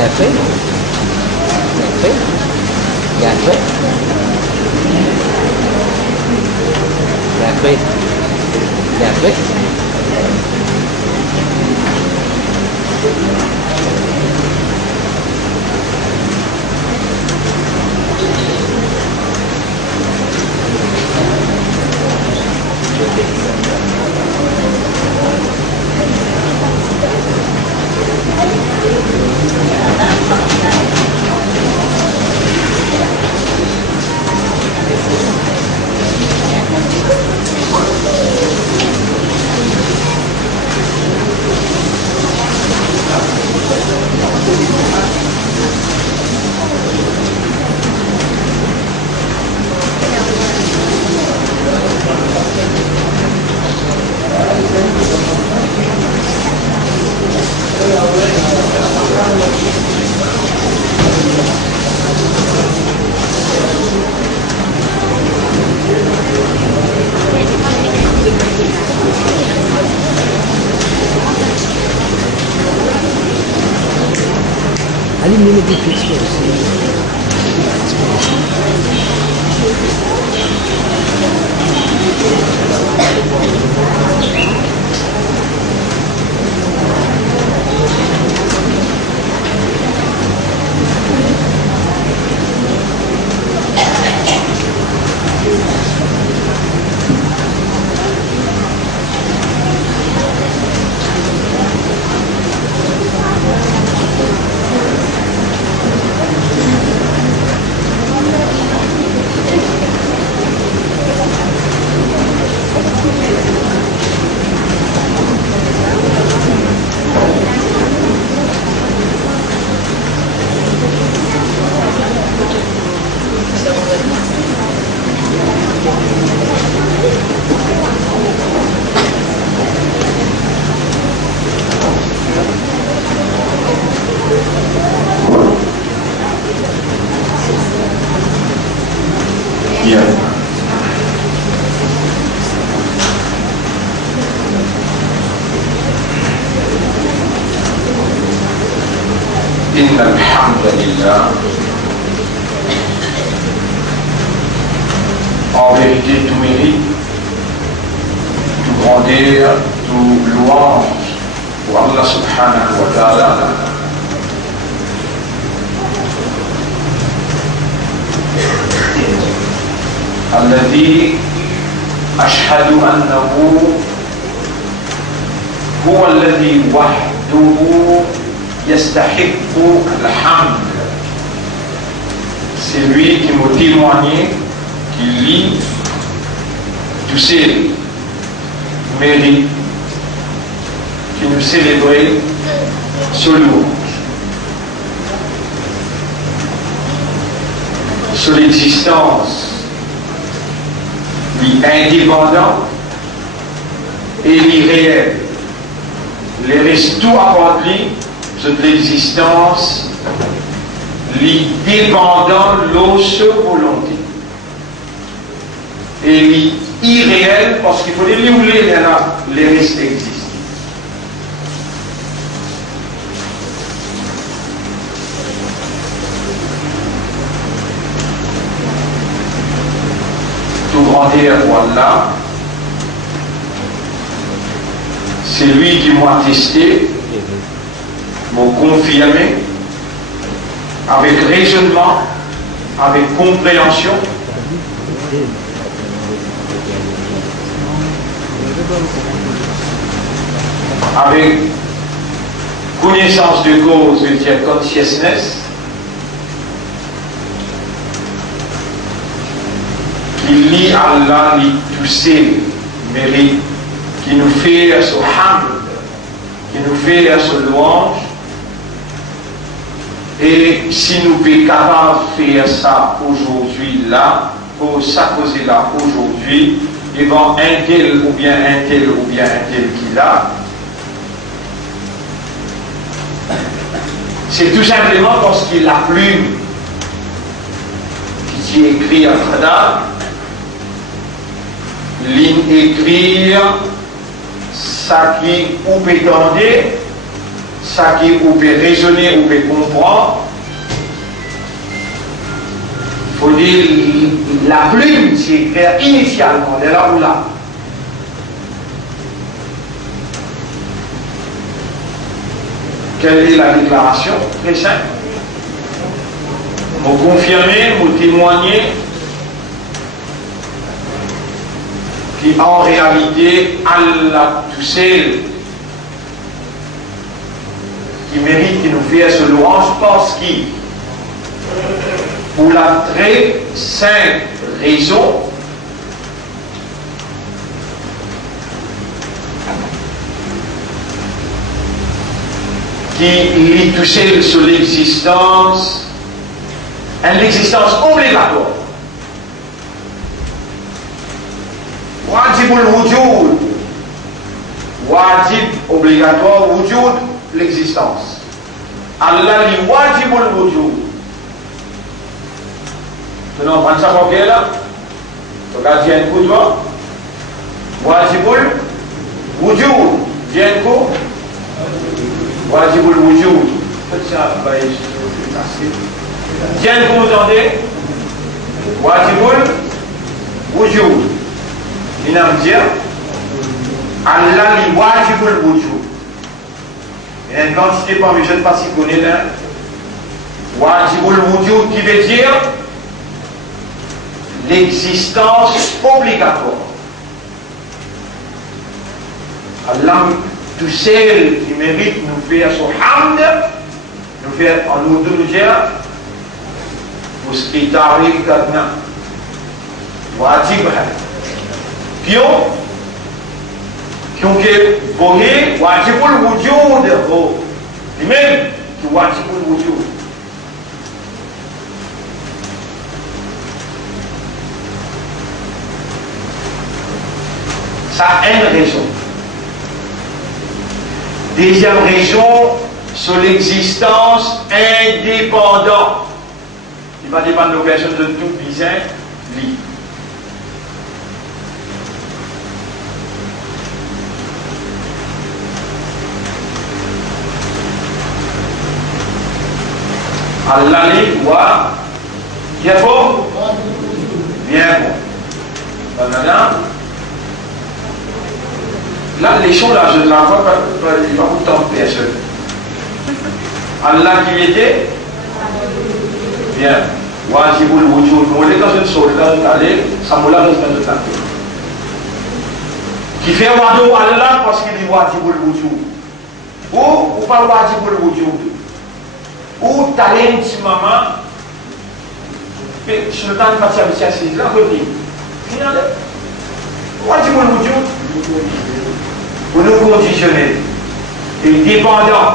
Bien fait. Bien fait. Bien fait. Bien fait. Bien fait. Allez, me des pictures aussi. Bien. إن الحمد لله, en vérité tout mérite, tout grandeur, tout louange pour Allah subhanahu wa ta'ala. الذي أشهد أنه هو الذي وحده يستحق الحمد. C'est lui qui m'a témoigné, qui lit tous ces mérites, qui nous célébrait sur louange, sur l'existence l'indépendant et l'irréel. Les restes tout accompli sur l'existence, l'indépendant, l'autre volonté. Et l'irréel, parce qu'il faut les liouler, les restes existent. Grandeur Allah, c'est lui qui m'a testé, m'a confirmé avec raisonnement, avec compréhension, avec connaissance de cause, je veux dire consciousness, qui lie Allah, lie tous ses mérites, qui nous fait son hamd, qui nous fait son louange. Et si nous sommes capables de faire ça aujourd'hui, là, pour s'accoser là aujourd'hui, devant un tel ou bien un tel ou bien un tel qui l'a, c'est tout simplement parce qu'il a plume qui écrit en Khadar, ligne écrire ça qui ou pétendait ça qui vous peut raisonner, vous peut comprendre. Il faut dire la plume, c'est écrit initialement, de là ou là. Quelle est la déclaration? Très simple. Vous confirmez, vous témoignez qu'en réalité, Allah tout seul qui mérite de nous faire ce louange parce qu'il, pour la très simple raison qu'il est tout seul sur l'existence, une existence obligatoire. Wajib al-wujud, wajib obligatoire, wujud, l'existence. Allah li wajib al-wujud. Maintenant, on prend ça pour quelle là? Regardez un coup, toi. Wajib al-wujud. Viens un coup. Wajib al-wujud. Viens un coup, vous entendez? Wajib al-wujud. Il a dit Allah li wajib al-wujud. Il y a une quantité parmi je ne sais pas si vous connaissez là. Wajib al-wujud qui veut dire l'existence obligatoire. Allah tout seul qui mérite nous faire son hamd, nous faire en nous de nous dire pour ce qui t'arrive maintenant. Wajib qui ont voyé wajibul wujud, lui-même qui wajibul wujud. Ça a une raison. Deuxième raison, sur l'existence indépendante. Il va dépendre de l'occasion de tout bizarre, lui. Allah li wa bien fort, bien bon. Maintenant, là les choses là, je ne la vois pas, il va vous tenter personne. Allah qui était bien. Wajibul wujud. Moi les dans une soldat d'aller, ça me l'a dans une tente. Qui fait wado Allah parce qu'il dit wajibul wujud. Ou pas wajibul wujud. Ou talent maman, je ne t'en pas si c'est assis là, vous dites, wajibul wujud, vous nous conditionnez, et dépendant,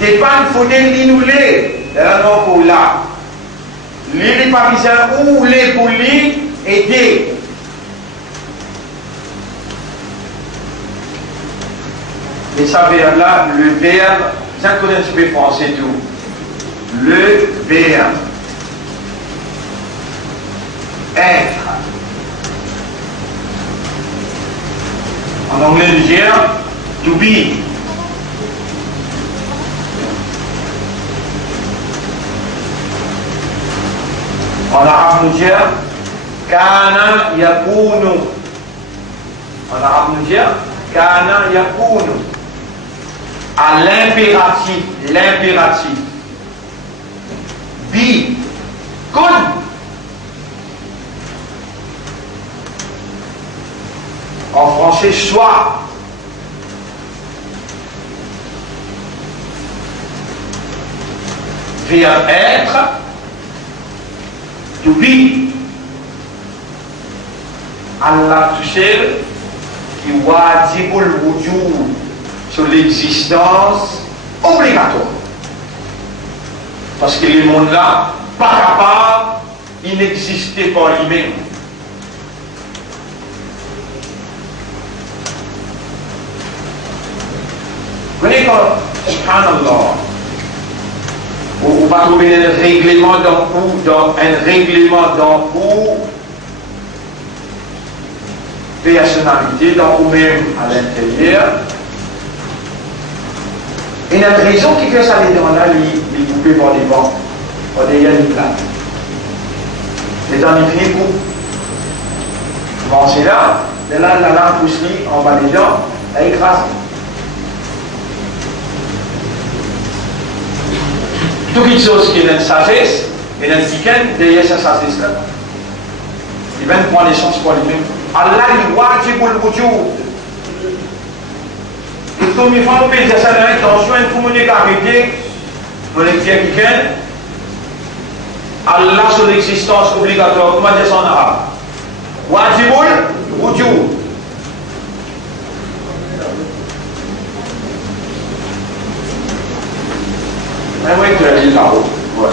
dépend, il faut l'inouler, là non pour là, les parisins ou les pour lui, aider. Et ça veut là, le verbe, ça connaît un petit peu français tout. Le verbe être. En anglais, nous dire to be. En arabe, nous dire kana yakunu. En arabe, nous dire kana yakunu. À l'impératif, l'impératif. Bi, kun. En français, soit. Verbe être, to be. Allah tout seul, qui wajibul wujud, sur l'existence obligatoire. Parce que le monde-là, pas capable, il n'existait pas lui-même. Vous voyez quand, subhanallah, on va trouver un règlement dans personnalité, dans ou même à l'intérieur. Et y a une raison qui fait ça, les dents là, les couper par les vents, par des yannies plates. Les amis finissent coupent. Bon, c'est là, la lame pousse en bas des dents, elle écrase. Toute chose qui est dans la sagesse, et dans le week-end, derrière sa sagesse là, il va prendre les chances pour lui-même. Allah, il wajibul wujud. Et comme il faut payer ça dans l'intention, il faut mener carité, pour les week-end, Allah sur l'existence obligatoire, comment dire ça en arabe? Wajibul wujud. Mais moi, tu as dit là-haut. Ouais.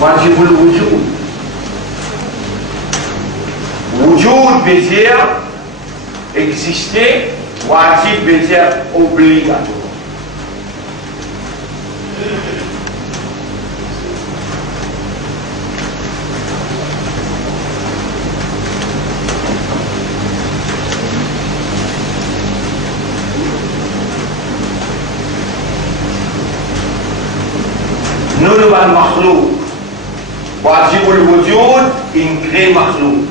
Wajibul wujud. Wujud veut dire exister, wajib veut dire obligatoire. Nous le ban makhluk. Wajibul wujud inclut makhluk.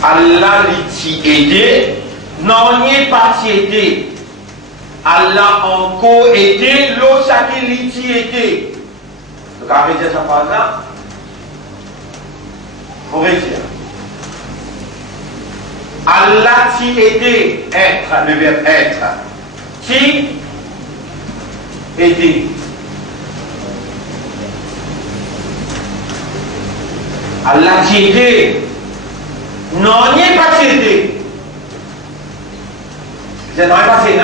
Allah l'y aidé, non n'y est pas aidé. Allah encore aidé, l'autre qui l'y aidé. Donc arrêtez cette phrase-là. Faut réussir. Allah t'y aidé, être, le verbe être. T'y aider. Allah t'y aidé. Non, n'y est pas aidé. C'est non, pas aidé.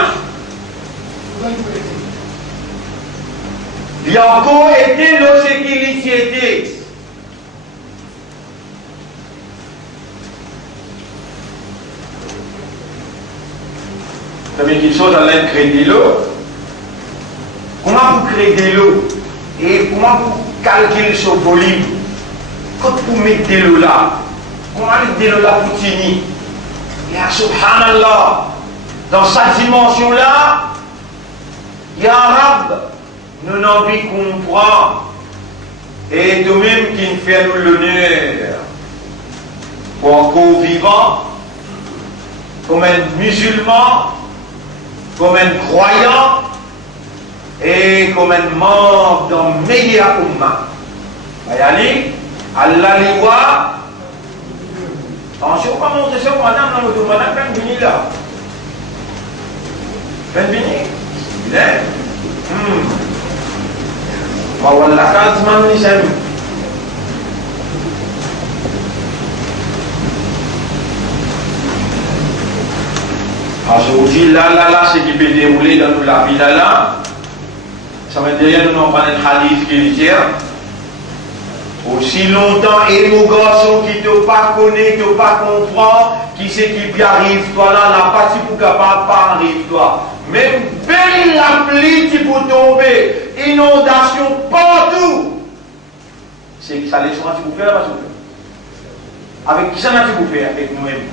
Il a encore aidé l'autre qui l'y aidé. Première quelque chose, Allah crée de l'eau. Comment vous créez de l'eau? Et comment vous calculez ce volume? Quand vous mettez de l'eau là, comment mettez de l'eau là pour finir? Ya subhanallah, dans cette dimension là, Ya Rab, nous n'avons envie qu'on comprend. Et de même qui nous fait nous l'honneur. Pour encore vivant, comme un musulman, comme un croyant, et comme un membre dans Media Umma. Allez, Allah les voit. Attention, pas monter ça, madame, dans l'auto, madame, ben vini là. Ben vini. Il est. Wallah, quand man ni s'aime. Aujourd'hui, là, ce qui peut dérouler dans la vie là, ça veut dire que nous n'avons pas un hadith qui dit aussi longtemps, et nos garçons qui ne pas connaissent, qui ne pas comprennent, qui c'est qui arrive, toi là, la partie pour capable pas arrive, toi. Même belle la pluie qui peut tomber, inondation partout. C'est que ça laisse moi vous faire, parce que avec qui ça n'a vous faire avec nous-mêmes?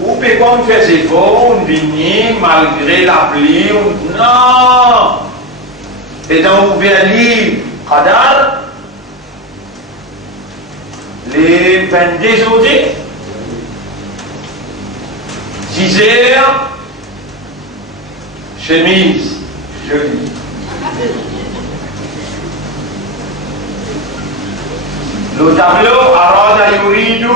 Ou peut pas on fait ses efforts, on vient malgré la pluie, non! Et dans l'ouvert livre, Qadar, les 22 audits, 10 heures, chemise, jolie. Le tableau, Arada Yuridu,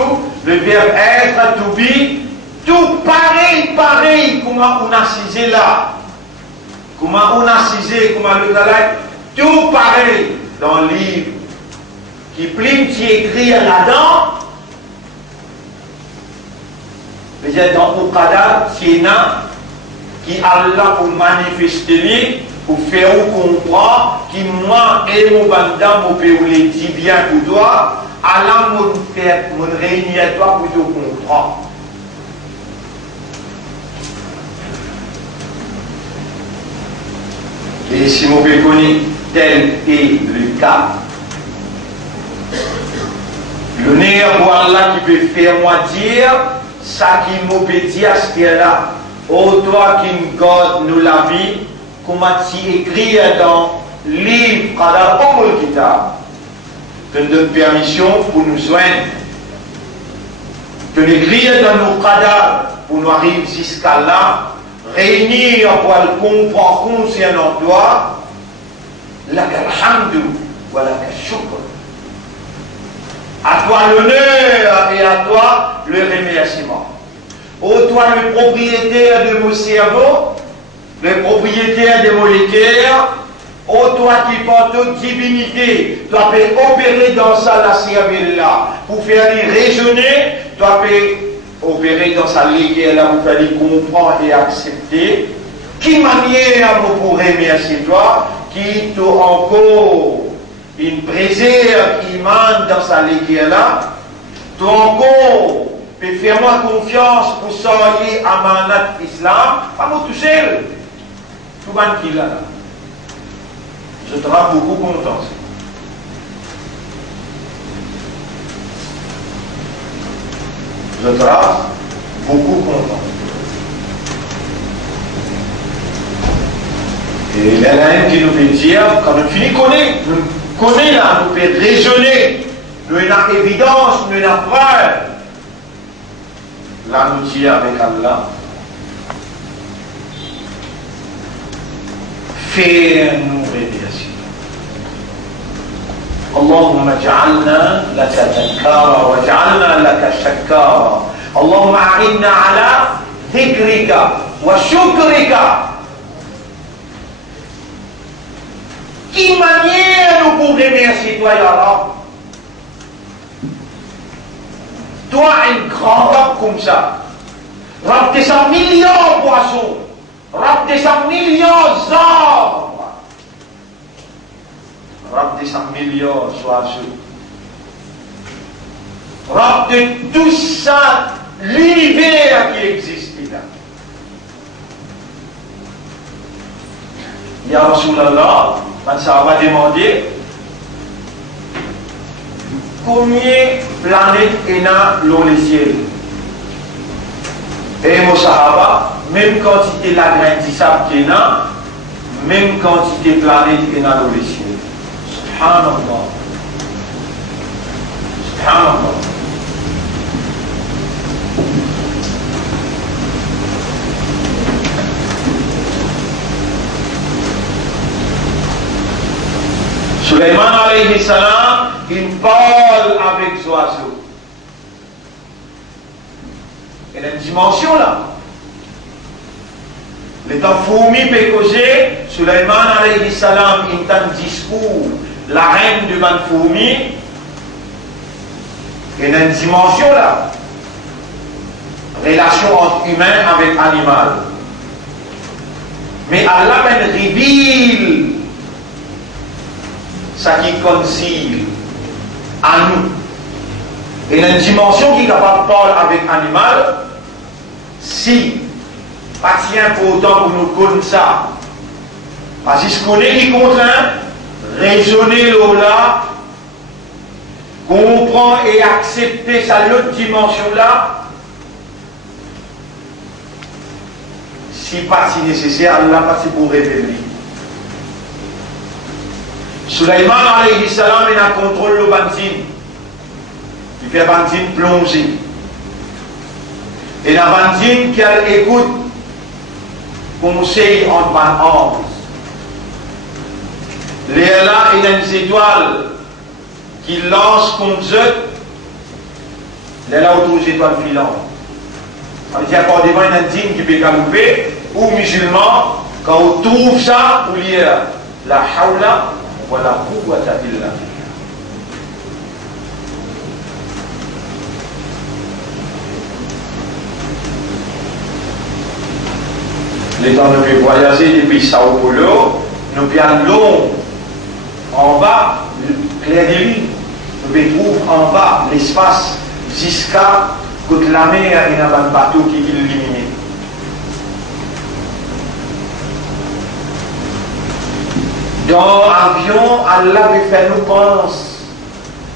le verbe être, to be, tout pareil, comment on a cisé là. Comment on a cisé, comment le travail, tout pareil dans le livre qui plie, qui écrit là-dedans. Peut-être dans le cadre, qui Allah pour manifester, pour faire comprendre, qui moi et mon bandam, mon pays, les dit bien pour toi, Allah me fait, me réunir toi pour te comprendre. Et si vous connaissez tel est le cas, le nerf pour Allah qui peut faire moi dire, ça qui m'a dit à ce qu'il y a là, ô toi qui me garde nous la vie, comment tu écris dans le livre Qadar Kitab, te donne permission pour nous joindre, te l'écrire dans nos Qadar pour nous arriver jusqu'à là, réunir pour le comprendre concernant toi, la kalhamdu wa la kashukr. À toi l'honneur et à toi le remerciement. Ô toi le propriétaire de mon cerveau, le propriétaire de mon cœur, ô toi qui porte toute divinité, toi peux opérer dans ça la cervelle là, pour faire les raisonner, toi peux opérer dans sa liqueur là, pour faire les comprendre et accepter. Qui manière pour remercier toi, qui t'a encore une préserve iman dans sa liqueur là, toi encore peux faire moi confiance pour sortir amanat islam, pas moi tout seul, tout le monde qui est là. Je te rends beaucoup content. Je te rends beaucoup content. Et il y en a un qui nous fait dire, quand nous finissons nous connaissons là, nous fait raisonner, nous avons évidence, nous avons preuve. Là nous dit avec Allah, fais-nous remercier. اللهم اجعلنا لك ذكارا واجعلنا لك شكارا اللهم أعنا على ذكرك وشكرك. Qui manière nous pour remercier toi, Ya Rab? Toi, un grand Rab comme ça, Rab de 100 millions de poissons, Rab de 100 millions d'arbres, Rab de 100 millions d'oiseaux, Rab de tout ça, l'univers qui existe là. Ya Rasulallah, quand ça va demander combien de planètes il y a dans le ciel. Et mon Sahaba, même quantité de la graine de sable qu'il y a, même quantité de planètes qu'il y a dans le ciel. Subhanallah. Subhanallah. Suleiman alayhi salam, il parle avec les oiseaux. Il y a une dimension là. Le temps fourmi peut causer, Suleiman alayhi salam, il a un discours, la reine de man fourmi. Il y a une dimension là. Relation entre humain avec animal. Mais Allah ben révèle ça qui concilie à nous. Et une dimension qui est capable de parler avec l'animal, si pas si important pour nous connaître ça, parce que ce qu'on est qui contraint, raisonner là, comprendre et accepter cette autre dimension là, si pas si nécessaire, Allah pas si pour révéler. Suleiman alayhi salam il a contrôle le benzine. Il fait benzine plonger. Et la benzine qui écoute conseil en ban ange. Là, il y a une étoile qui lance comme eux. Là, autour des étoiles filantes. Ça veut dire qu'au devant, il y a une dîme qui peut galoper, ou musulman, quand on trouve ça, pour lire la hawla. Voilà, quwwata illa billah. Les temps nous pouvons voyager depuis Sao Paulo, nous pouvons long en bas, clair de lune, nous pouvons trouver en bas l'espace jusqu'à côté la mer et un bateau qui est illuminé. Dans l'avion, Allah veut faire nous penser.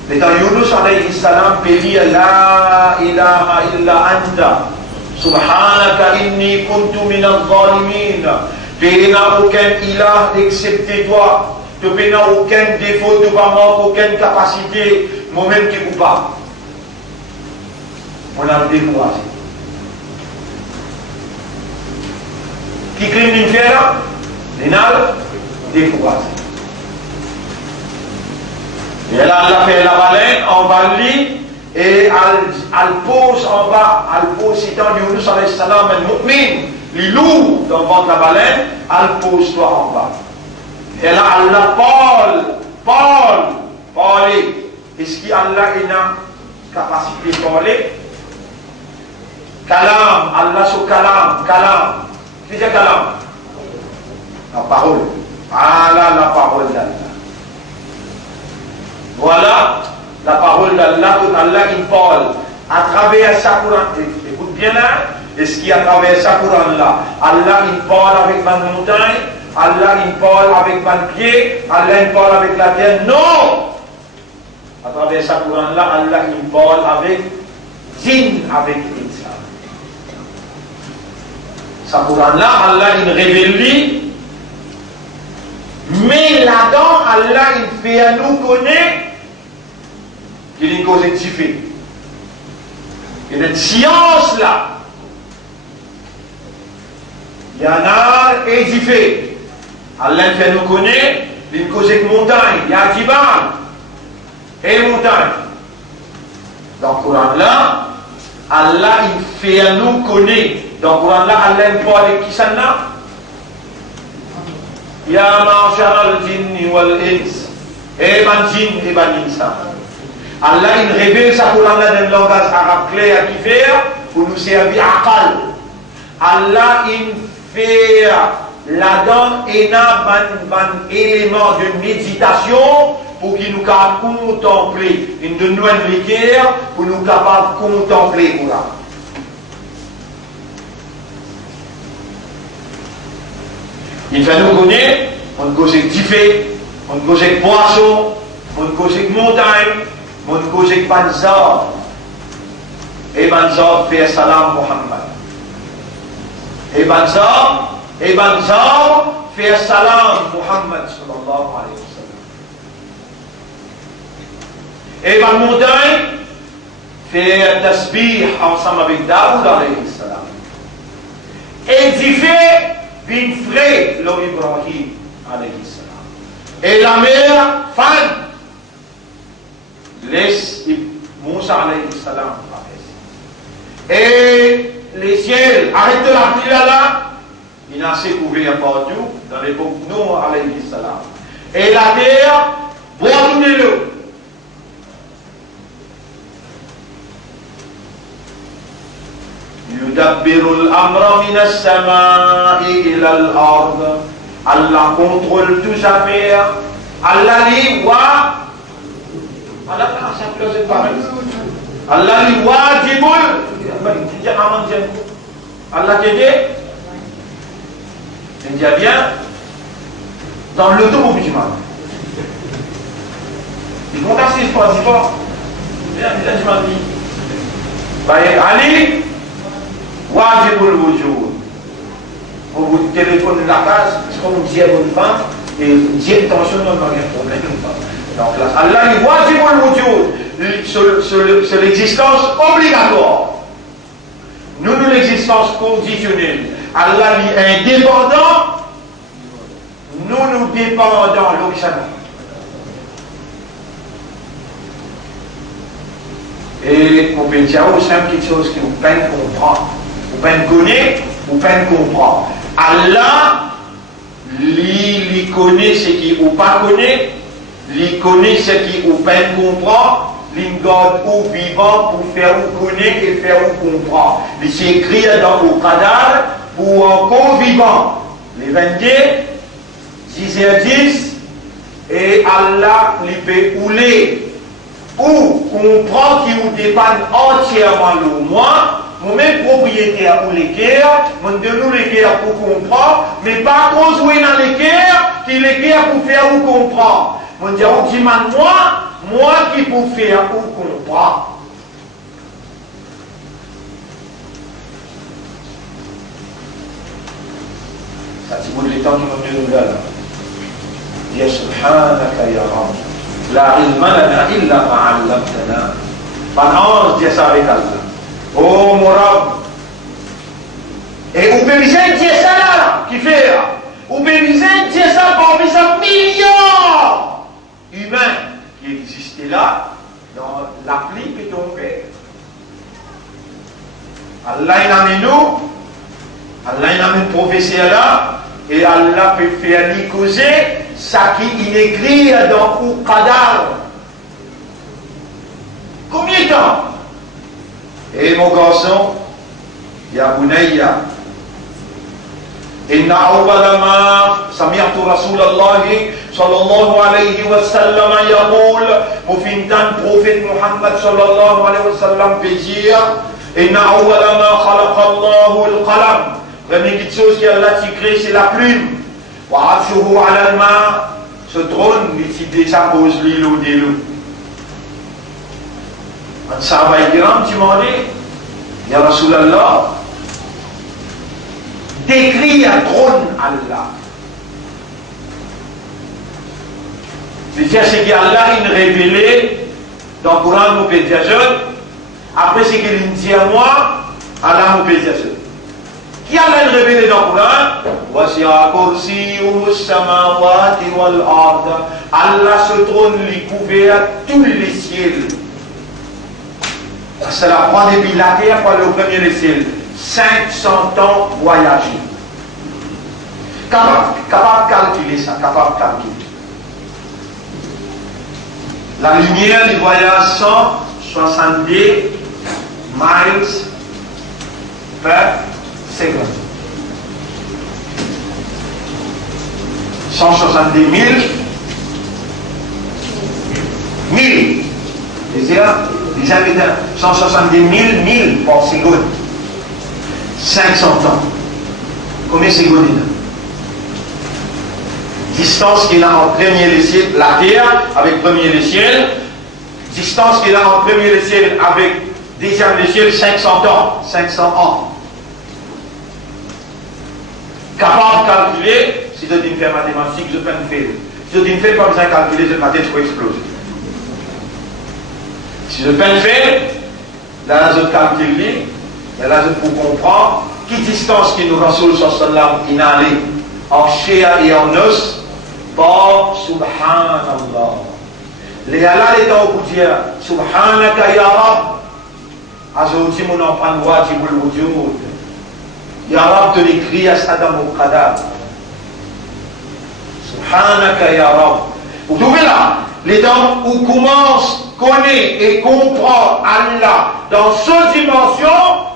Mais dans Yunus alayhi salam, péli la ilaha illa anta. Subhanaka inni kuntu min al-zalimin. Tu n'as aucun ilah excepté toi. Tu n'as aucun défaut, tu n'as aucune capacité. Moi-même qui ne peux pas. On a découragé. Qui crime une pierre? L'énal découragé. Et là, elle a fait la baleine en bas de lit et elle pose en bas, elle pose, citant Yunus alayhi salam, elle mu'min, les loups dans le ventre de la baleine, elle pose toi en bas. Et là, Allah parler. Est-ce qu'Allah a une capacité de parler? Kalam, Allah sur kalam. Qu'est-ce que kalam? La parole. Allah, la parole d'Allah. Voilà la parole d'Allah, Allah il parle à travers sa Coran. Écoute bien là, est-ce qu'il à travers sa Coran là, Allah il parle avec ma montagne, Allah il parle avec ma pied, Allah il parle avec la terre? Non! À travers sa Coran là, Allah il parle avec djinn, avec Insa. Sa Coran là, Allah il révèle, mais là-dedans, Allah il fait à nous connaître qu'il y a une cause édifiée. Il y a une science là. Il y en a édifié. Allah fait nous connaître une cause de montagne. Il y a Jibal et montagne. Dans le Coran là, Allah il fait à nous connaître. Dans le Coran là, Allah il parle avec qui ça là? Ya ma'ashara al-jinni wal-ins. Et ban jinn et ban insa. Allah il révèle sa Coran là dans le langage arabe clair qui fait pour nous servir aqal. Allah il fait là-dedans un élément de méditation pour qu'il nous capable contempler. Une de nous l'équerre pour nous capable contempler le Coran. Il fait nous connaître, on cause d'ifé, on cause de poisson, on cause de montagne, on cause de banzar. Et banzar fait salam Muhammad. Et banzar fait salam Muhammad sallallahu alayhi wa sallam. Et la montagne fait tasbih ensemble avec Daoud alayhi salam. Édifié bin frère l'Ibrahim alayhi salam. Et la mer fan laisse Moussa alayhi salam. Et les ciels arrêtent la pluie là, il a assez couvert partout dans l'époque Noé alayhi salam. Et la terre boit tout de l'eau. يدبر الأمر من السماء إلى الأرض. Allah contrôle toutes affaires. Allah li wa. Allah kan simple cette parole. Allah li wajibul. Allah t'aide. Il dit bien dans l'automobilisme. Il compte assez pas si fort. Bien, il a dit. Ali. Wajibul wujud. Pour vous téléphoner la case, c'est comme dire une femme, et dire attention, non, il n'y a pas de problème. Donc là, Allah dit wajibul wujud, c'est l'existence obligatoire. Nous, l'existence conditionnelle. Allah dit indépendant, nous dépendons l'original. Et pour Bédia, c'est une petite chose qui vous peine comprendre. Vous peine connaître, vous peine comprendre. Allah, il connaît ce qui vous pas connaît, il connaît ce qui vous peine comprendre, il garde ou vivant pour faire vous connaître et faire vous comprendre. Il s'écrit dans le Qadar pour encore vivant. Les 22, 10h10, et Allah, il peut rouler. Ou comprend qui vous dépanne entièrement le moi, moi-même propriétaire pour les guerres, moi de nous les guerres pour comprendre, mais pas construire dans les guerres qu'il est clair pour faire ou comprendre. On dit, on dit, moi qui pour faire ou comprendre. Ça, c'est pour les temps qui vont venir là. Ya subhanaka ya Rabb. La ilma lana illa ma 'allamtana. Par dit ça avec Allah. Oh mon Rabb. Et vous pouvez dire ça là, qui fait là. Vous pouvez dire ça parmi ces millions humains qui existaient là, dans l'appli qui est tombée. Allah il a mis nous, Allah il a mis le professeur là, et Allah peut faire lui causer ça qui est écrit dans le Qadar. Combien de temps? Et mon garçon, ya bunayya, إن أول ما سمعت رسول الله صلى الله عليه وسلم يقول مفيدان prophète Muhammad صلى الله عليه وسلم peut dire إن أول ما خلق الله القلم. Première chose qu'Allah a créé c'est la plume. وعرشه على الماء. Ce trône il dépose l'îlot de l'eau. Un sahaba kiram demandé Ya Rasulallah, décrit un trône Allah. C'est-à-dire ce qu'Allah il révélé dans le Coran nous peut dire après ce qu'il dit à moi, Allah nous peut dire qui Allah révélé dans le Coran wasi'a kursiyyuhu as-samawati wal ard. Allah ce trône lui couvert tous les ciels. Ça la prend depuis la terre par le premier les ciels. 500 ans voyager. Capable de calculer ça, capable de calculer. La lumière, il voyage 170 miles par seconde. 170 000 1000. Les habitants, 170 000 milles par seconde. 500 ans. Combien de secondes? Distance qu'il a entre premier les ciels, la terre avec premier les ciels. Distance qu'il a entre premier les ciels avec deuxième les ciels, 500 ans. 500 ans. Capable de calculer, si je dis faire mathématiques, je peux me faire. Si je dis faire, pas besoin de calculer, ma tête va exploser. Si je peux me faire, là je calcule. Et là, je peux comprendre quelle distance qui nous Rasoul sallam qui n'a allé en chair et en os par Subhanallah. Les Allah est au bout de dire Subhanaka ya Rab. Ajouti mon enfant wajibul wujud. Ya Rab te l'écrit à Saddam al-Qadar. Subhanaka ya Rab. Vous trouvez là, les dents où commence, connaît et comprend Allah dans cette dimension.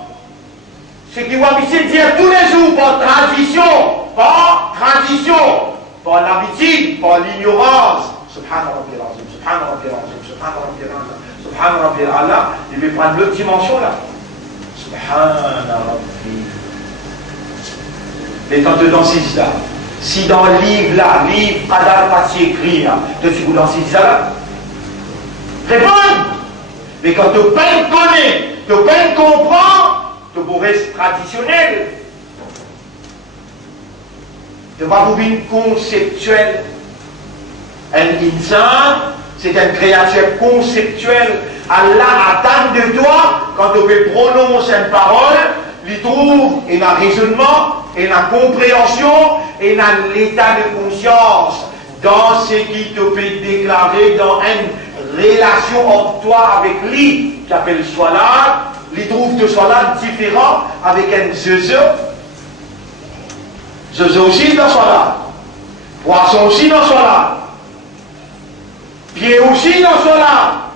Ce qui va dire tous les jours par tradition, par l'habitude, par l'ignorance. Subhana Rabbil Azim, Subhana Rabbil Azim, Subhana Rabbil Azim, Subhana Rabbil Allah. Il va prendre l'autre dimension là. Subhana Rabbil. Et quand tu dans ces là, si dans le livre là, livre Qadar pas si écrit là, tu es dans ces là, réponds. Mais quand tu peines connaître, tu peines comprendre, de vos restes traditionnels, de votre vie conceptuelle. Un insan, c'est une créature conceptuelle. Allah attend de toi, quand tu peux prononcer une parole, il trouve et un raisonnement, et une compréhension, et un état de conscience dans ce qui te peut déclarer dans une relation entre toi avec lui, qui appelle Salat. Il trouve de Salat différent avec un zeuze. Zeuze aussi dans Salat. Poisson aussi dans Salat. Pied aussi dans Salat.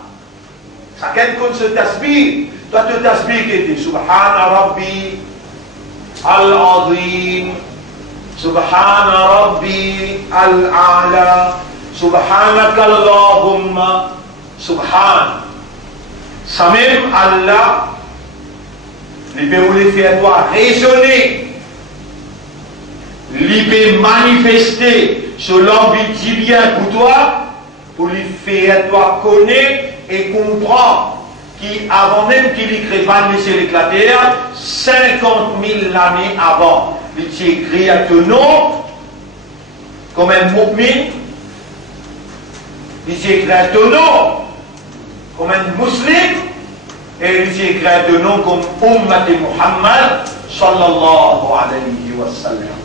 Chacun compte ce tasbih. Toi, tu tasbih qui était Subhana Rabbi Al-Azim. Subhana Rabbi Al-A'la. Subhanaka Allahumma. Subhan. Ça même Allah. Il peut vous faire toi raisonner, il peut manifester Cela lui dit bien pour toi, pour lui faire toi connaître et comprendre qu'avant même qu'il écrit pas le ciel éclater, 50 000 années avant, il écrit à ton nom comme un mu'min, il écrit à ton nom comme un musulman, et il écrit à ton nom comme Ummat Muhammad sallallahu alayhi wa sallam.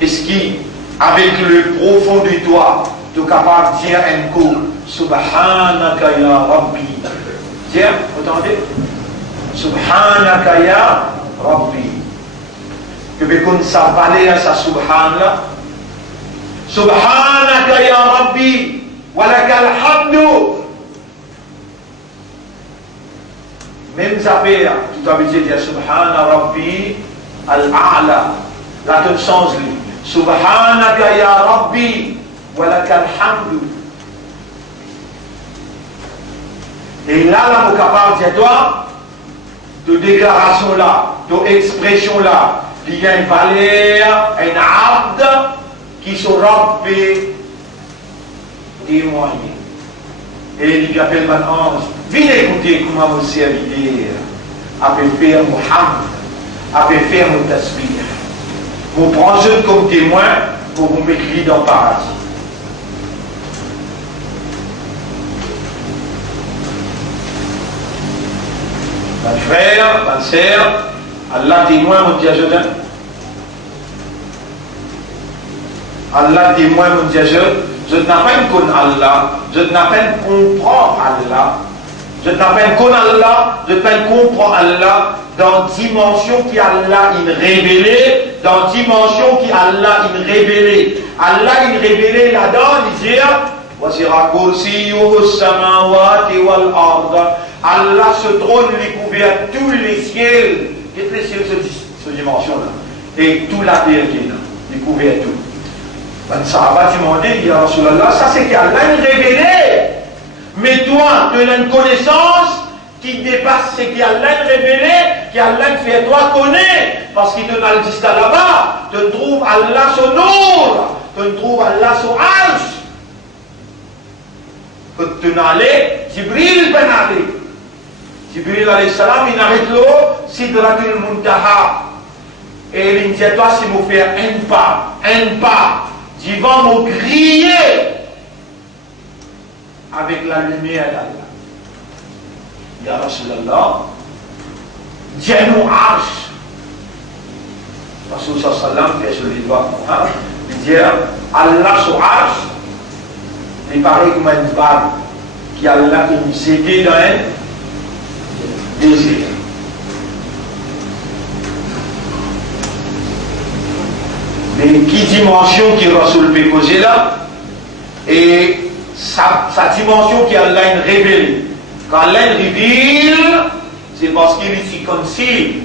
Est-ce qu'avec le profond de toi, tu es capable de dire un coup Subhanaka ya Rabbi? Tiens, vous entendez? Subhanaka ya Rabbi. Que vous connaissez ça, valez à sa Subhanallah. Subhanaka ya Rabbi, walakal hamdu. Même affaire, tu dois dire Subhana Rabbi al-A'la. La toute sens lui. Subhanaka ya Rabbi, walakal hamdu. Et là, on est capable de dire, toi, de déclaration là, de expression là, il y a une valeur, un abd qui sera témoigner. Et il appelle mon ange, viens écouter comment vous servir, après faire Muhammad, après faire mon tasbih. Vous prenez comme témoin pour vous mettre dans le paradis. Mon frère, ma sœur, Allah témoin, mon Dieu, Allah témoin, mon Dieu, je n'appelle qu'un Allah, je n'appelle comprendre Allah, je n'appelle qu'un Allah, je n'appelle comprendre Allah dans dimension qui Allah il révélé, dans dimension qui Allah il révélé. Allah il révélé là-dedans, il dit, وَسِرَ كُرْسِيُّهُ السَّمَاوَاتِ وَالْأَرْضَ. Allah se trône, il est couvert tous les ciels. Qu'est-ce que les ciels, cette dimension-là? Et tout la terre qui est là, il est couvert tout. Ben, ça va demander, il y a Rasulallah, ça c'est qu'Allah il révélé. Mais toi, tu as une connaissance qui dépasse ce qu'Allah révélé, qu'Allah fait toi connaître. Parce qu'il te l'a dit là-bas, tu trouves Allah son nom, tu trouves Allah son arche. Que tu n'allais, Jibril ben allé. Jibril alayhi salam, il arrête l'eau, Sidratul Muntaha. Et il dit à toi, c'est me faire un pas, tu vas me griller avec la lumière d'Allah. Ya Rasulallah, Dieu-nous arche. Rasul sallam fait sur les doigts, il dit Allah son arche, il paraît comme une balle qui a là une cédée dans un désir. Mais qui dimension qui Rasul peut causer là, et sa dimension qui Allah une révélée. Quand Allah révèle, c'est parce qu'il est si concis.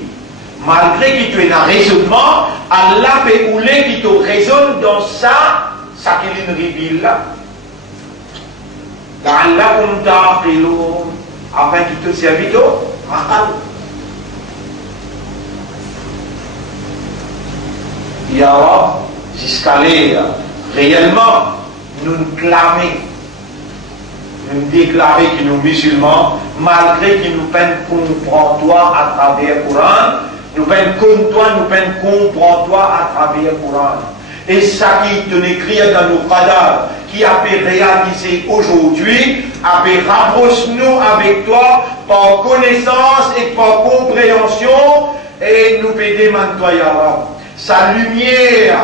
Malgré qu'il y ait un raisonnement, Allah peut rouler qu'il te raisonne dans ça qu'il révèle là. لعلكم تعقلون, afin qu'il te serve au aqal. Ya Rab, jusqu'à l'air, réellement, nous clamer, nous déclarer que nous musulmans, malgré que nous peine comprendre toi à travers le Coran, nous peine comme toi, nous peine comprendre toi à travers le Coran. Et ça qui te écrit dans nos cadavres, qui a pu réaliser aujourd'hui, a pu rapprocher-nous avec toi par connaissance et par compréhension, et nous peut demander toi, Ya Rab, sa lumière,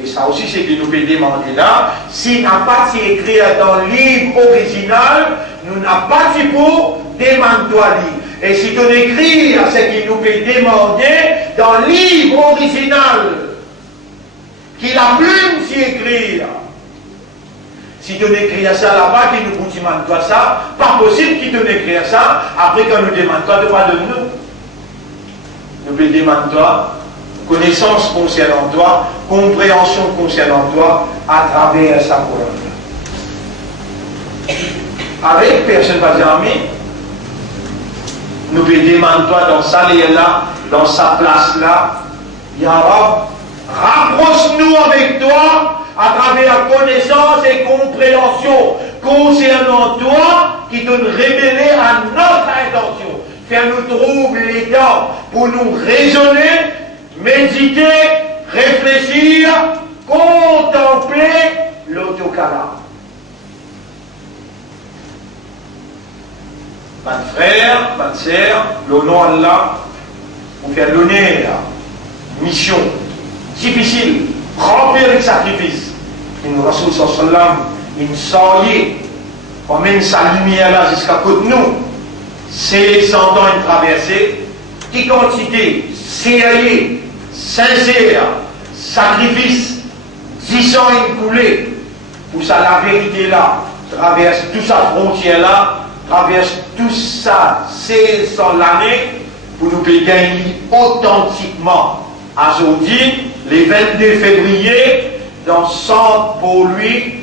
et ça aussi c'est que nous peut demander là, s'il n'a pas été écrit dans le livre original, nous n'a pas dit pour demander toi livre. Et si tu écris ce qu'il nous peut demander dans le livre original, qu'il a plume s'y écrire. Si tu écris ça là-bas, qu'il nous demande toi ça, pas possible qu'il te écrit ça, après qu'on nous demande toi de pas de nous. Nous peut demander toi, connaissance concernant toi, compréhension concernant toi, à travers sa Coran. Avec personne pas dire amis, nous peut demander toi dans sa lieu là, dans sa place là, Ya Rab, rapproche-nous avec toi à travers connaissance et compréhension concernant toi qui te révéler à notre intention. Faire-nous trouver les temps pour nous raisonner, méditer, réfléchir, contempler l'autocalam. Mes frères, mes sœurs, l'honneur Allah, vous faire donner la mission difficile, remplir le sacrifice. Une Rasul sallam, une saillée, on mène sa lumière là jusqu'à côté de nous. C'est 100 ans une traversée, qui quantité, sérieux, sincère, sacrifice, 10 ans une coulée, pour ça la vérité là, traverse toute sa frontière là, traverse tout ça, 1600 l'année, pour nous gagner authentiquement. Aujourd'hui, les 22 février, dans centre pour lui,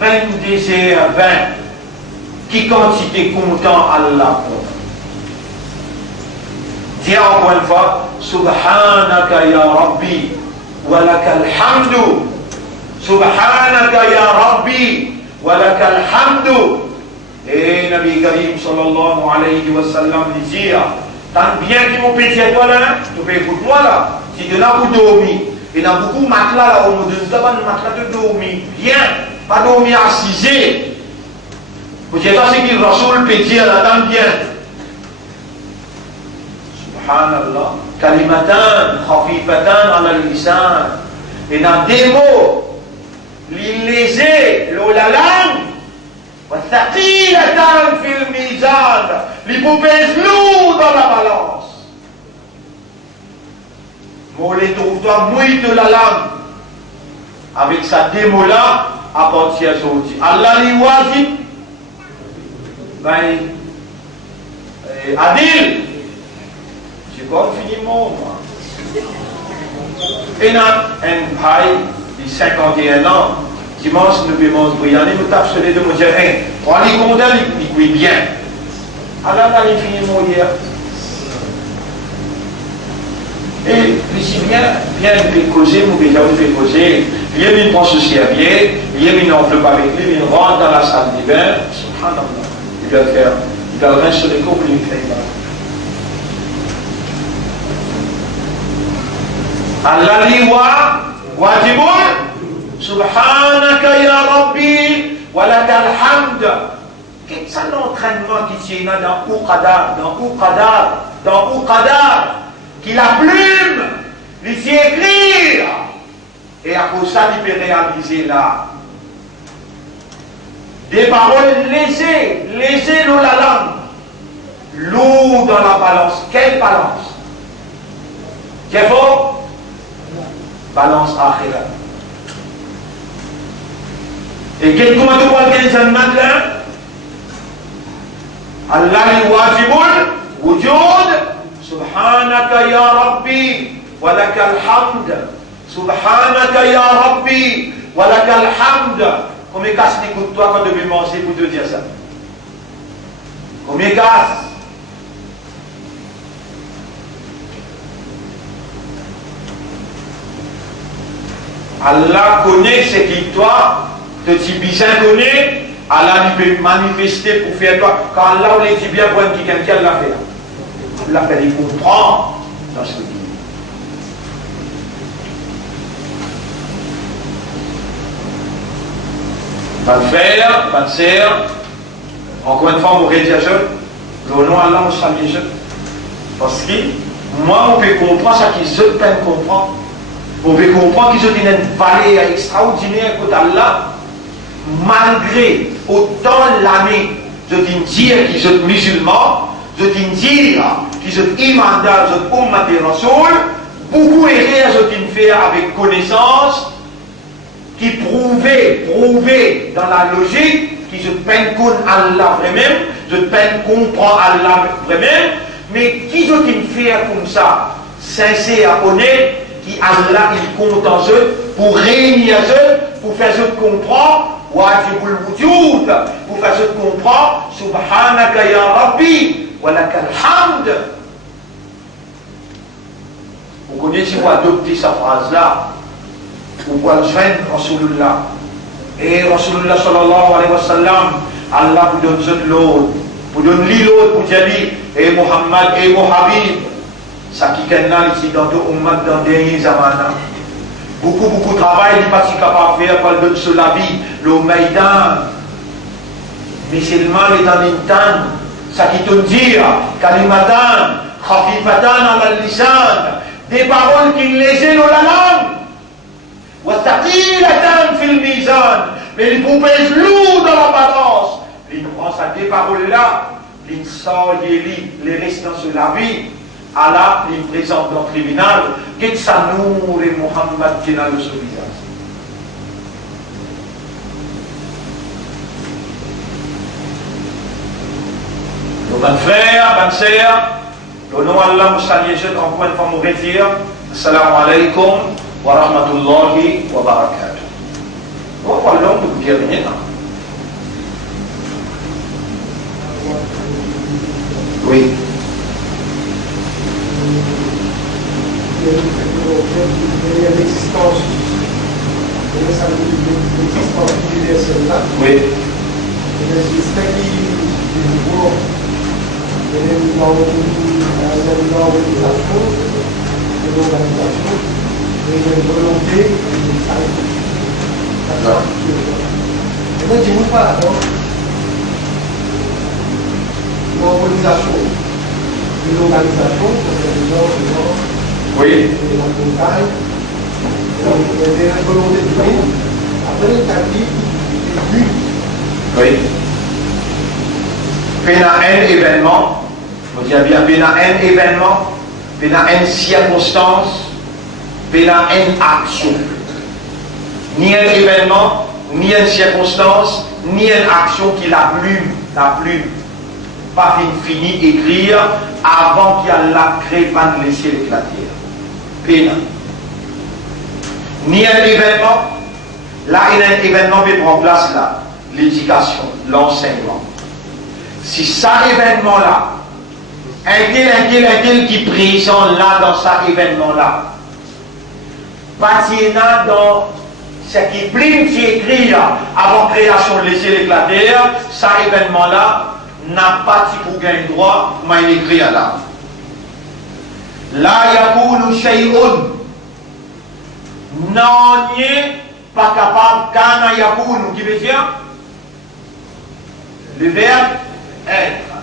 22h20, qui quantité content Allah pour. Dis encore une fois, Subhanaka ya Rabbi, wa lakal hamdu. Subhanaka ya Rabbi, wa lakal hamdu. Et Nabi Karim sallallahu alayhi wa sallam disait, tant bien que mon petit toi là, tu peux écouter moi là, si tu n'as pas dormi, et dans beaucoup de matelas là, on me donne pas de matelas de dormir, bien, pas dormir assisé. Vous savez ce qu'il Rasoul peut dire là, tant bien. Subhanallah, kalimatan, khafifatan ala lisan, et dans des mots, l'illésé, la langue, وَثَقِيلَةً فِي الْمِيزَانِ, l'hypothèse lourde dans la balance. Mollet trouve-toi mouille de la langue. Avec sa démo là, à partir d'aujourd'hui. Allah lui wajib, ben, Adil, j'ai pas fini mon moi. Et là, un paille de 51 ans, dimanche, nous paiements brillants, nous tapons sur les deux, nous disons, on a les condamne, il dit bien. Alors, on a fini mon hier. Et, ici, bien, nous pouvons causer, nous pouvons causer. Il y a une pense aussi à pied, il y a une enveloppe avec lui, il rentre dans la salle du bain, subhanallah, il va le faire, il va le rincer sur les coups, il fait Allah li wajibun. Subhanaka ya Rabbi wa lakal hamd. Qu'est-ce que l'entraînement qui tient dans Uqadar, qui la plume, il s'y écrire. Et à cause de ça, il peut réaliser là. Des paroles lésées dans la langue, lourd dans la balance. Quelle balance? Qu'est-ce qu'il faut? Balance akhirat. Et quelqu'un m'a dit qu'un matin, Allah li wajibun wujud, subhanaka ya Rabbi, wa lakal hamd, subhanaka ya Rabbi, wa lakal hamd. Combien casse l'écoute toi quand tu veux manger pour te dire ça? Combien casse? Allah connaît ce qui toi, te dit bien connaît, Allah lui peut manifester pour faire toi. Quand Allah lui dit bien pour quelqu'un l'a fait. Allah fait, il comprend dans ce qu'il dit. Pas de frère, pas de sœur, encore une fois, on aurait dit à jeune, le nom Allah, on s'en dit jeune. Parce que moi, on peut comprendre ce qu'ils se peine comprendre. On peut comprendre qu'ils ont une valeur extraordinaire côté Allah, malgré autant l'année, je dis dire qu'ils sont musulmans, je dis dire qu'ils sont imandats, je dis ummat et rasoul, beaucoup erré, je dis faire avec connaissance, qui prouvaient dans la logique, qui se peignent contre Allah vraiment, je peine comprendre Allah vraiment, mais qui se dit faire comme ça, sincère, honnête, qui Allah il compte en eux, pour régner en eux, pour faire ce comprendre, wajibul wujud, pour faire ce comprendre, subhanaka ya Rabbi, wa lakal hamd. Vous connaissez, si vous adoptez sa phrase là, ou pour joindre Rasulullah. Et Rasulullah sallallahu alayhi wa sallam, Allah vous donne l'autre, vous donne l'autre pour dire, et Muhammad, et Mohabib, ça qui est là ici dans deux ummat dans les derniers zamana. Beaucoup de travail, il n'est pas si capable de faire, pour donner sur la vie, le Maïdan, musulman, les Tanintan, ça qui te dit, Kalimatan, Khafifatan al lisan, des paroles qui léger dans la langue. Wastaqilatan fil mizan, mais il vous pèse lourd dans la balance. Il prend ça des paroles-là, il sort les restants sur la vie. Allah, il présente dans le tribunal, qu'est-ce que ça nous et Muhammad qui n'a le visage. Donc, bonne frère, bonne sœur, le nom d'Allah, vous saluez, encore une fois, vous retire. Assalamu alaikum wa rahmatullahi wa barakatuh. Bon, voilà, on peut dire rien. Oui. Il y a l'existence universelle là. Oui. Il existe des niveaux, des organisations, et une volonté, et donc, je ne vois pas une organisation, une organisation, des gens, oui. la montagne, il y a des volontés de vie. Après, il y a des buts. Oui. Il y a un événement, vous dites bien, il y a un événement, il y a une circonstance, il y a une action. Ni un événement, ni une circonstance, ni une action qui la plume, pas fini écrire avant qu'il y a la crée pas de laisser l'éclater. Pénin. Ni un événement, là il y a un événement qui prend place là, l'éducation, l'enseignement. Si ça événement là, un tel qui présente là dans cet événement là, patina dans ce qui prime qui écrit là, avant création de laisser l'éclater, cet événement là n'a pas pour gagner droit, mais il écrit là. La yakunu shay'un. Non, pas capable, kana yakunu, qui veut dire le verbe être.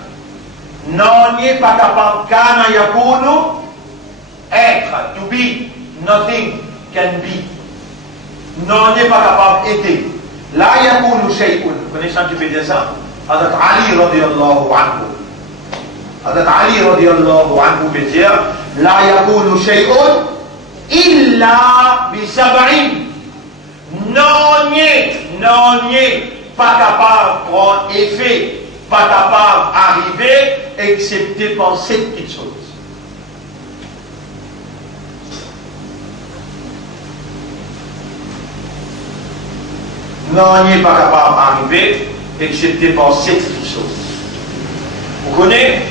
Non, pas capable, kana yakunu, être, to be, nothing can be. Non, pas capable, être. La yakunu shay'un. Vous connaissez un petit peu de ça? Hazrat Ali radiyallahu anhu. Hazrat Ali radiyallahu anhu veut dire la yakunu shay'un illa bi sab'in. Non, pas capable de prendre effet, pas capable d'arriver, excepté par 7 petites choses. Non, pas capable d'arriver, excepté par 7 petites choses. Vous connaissez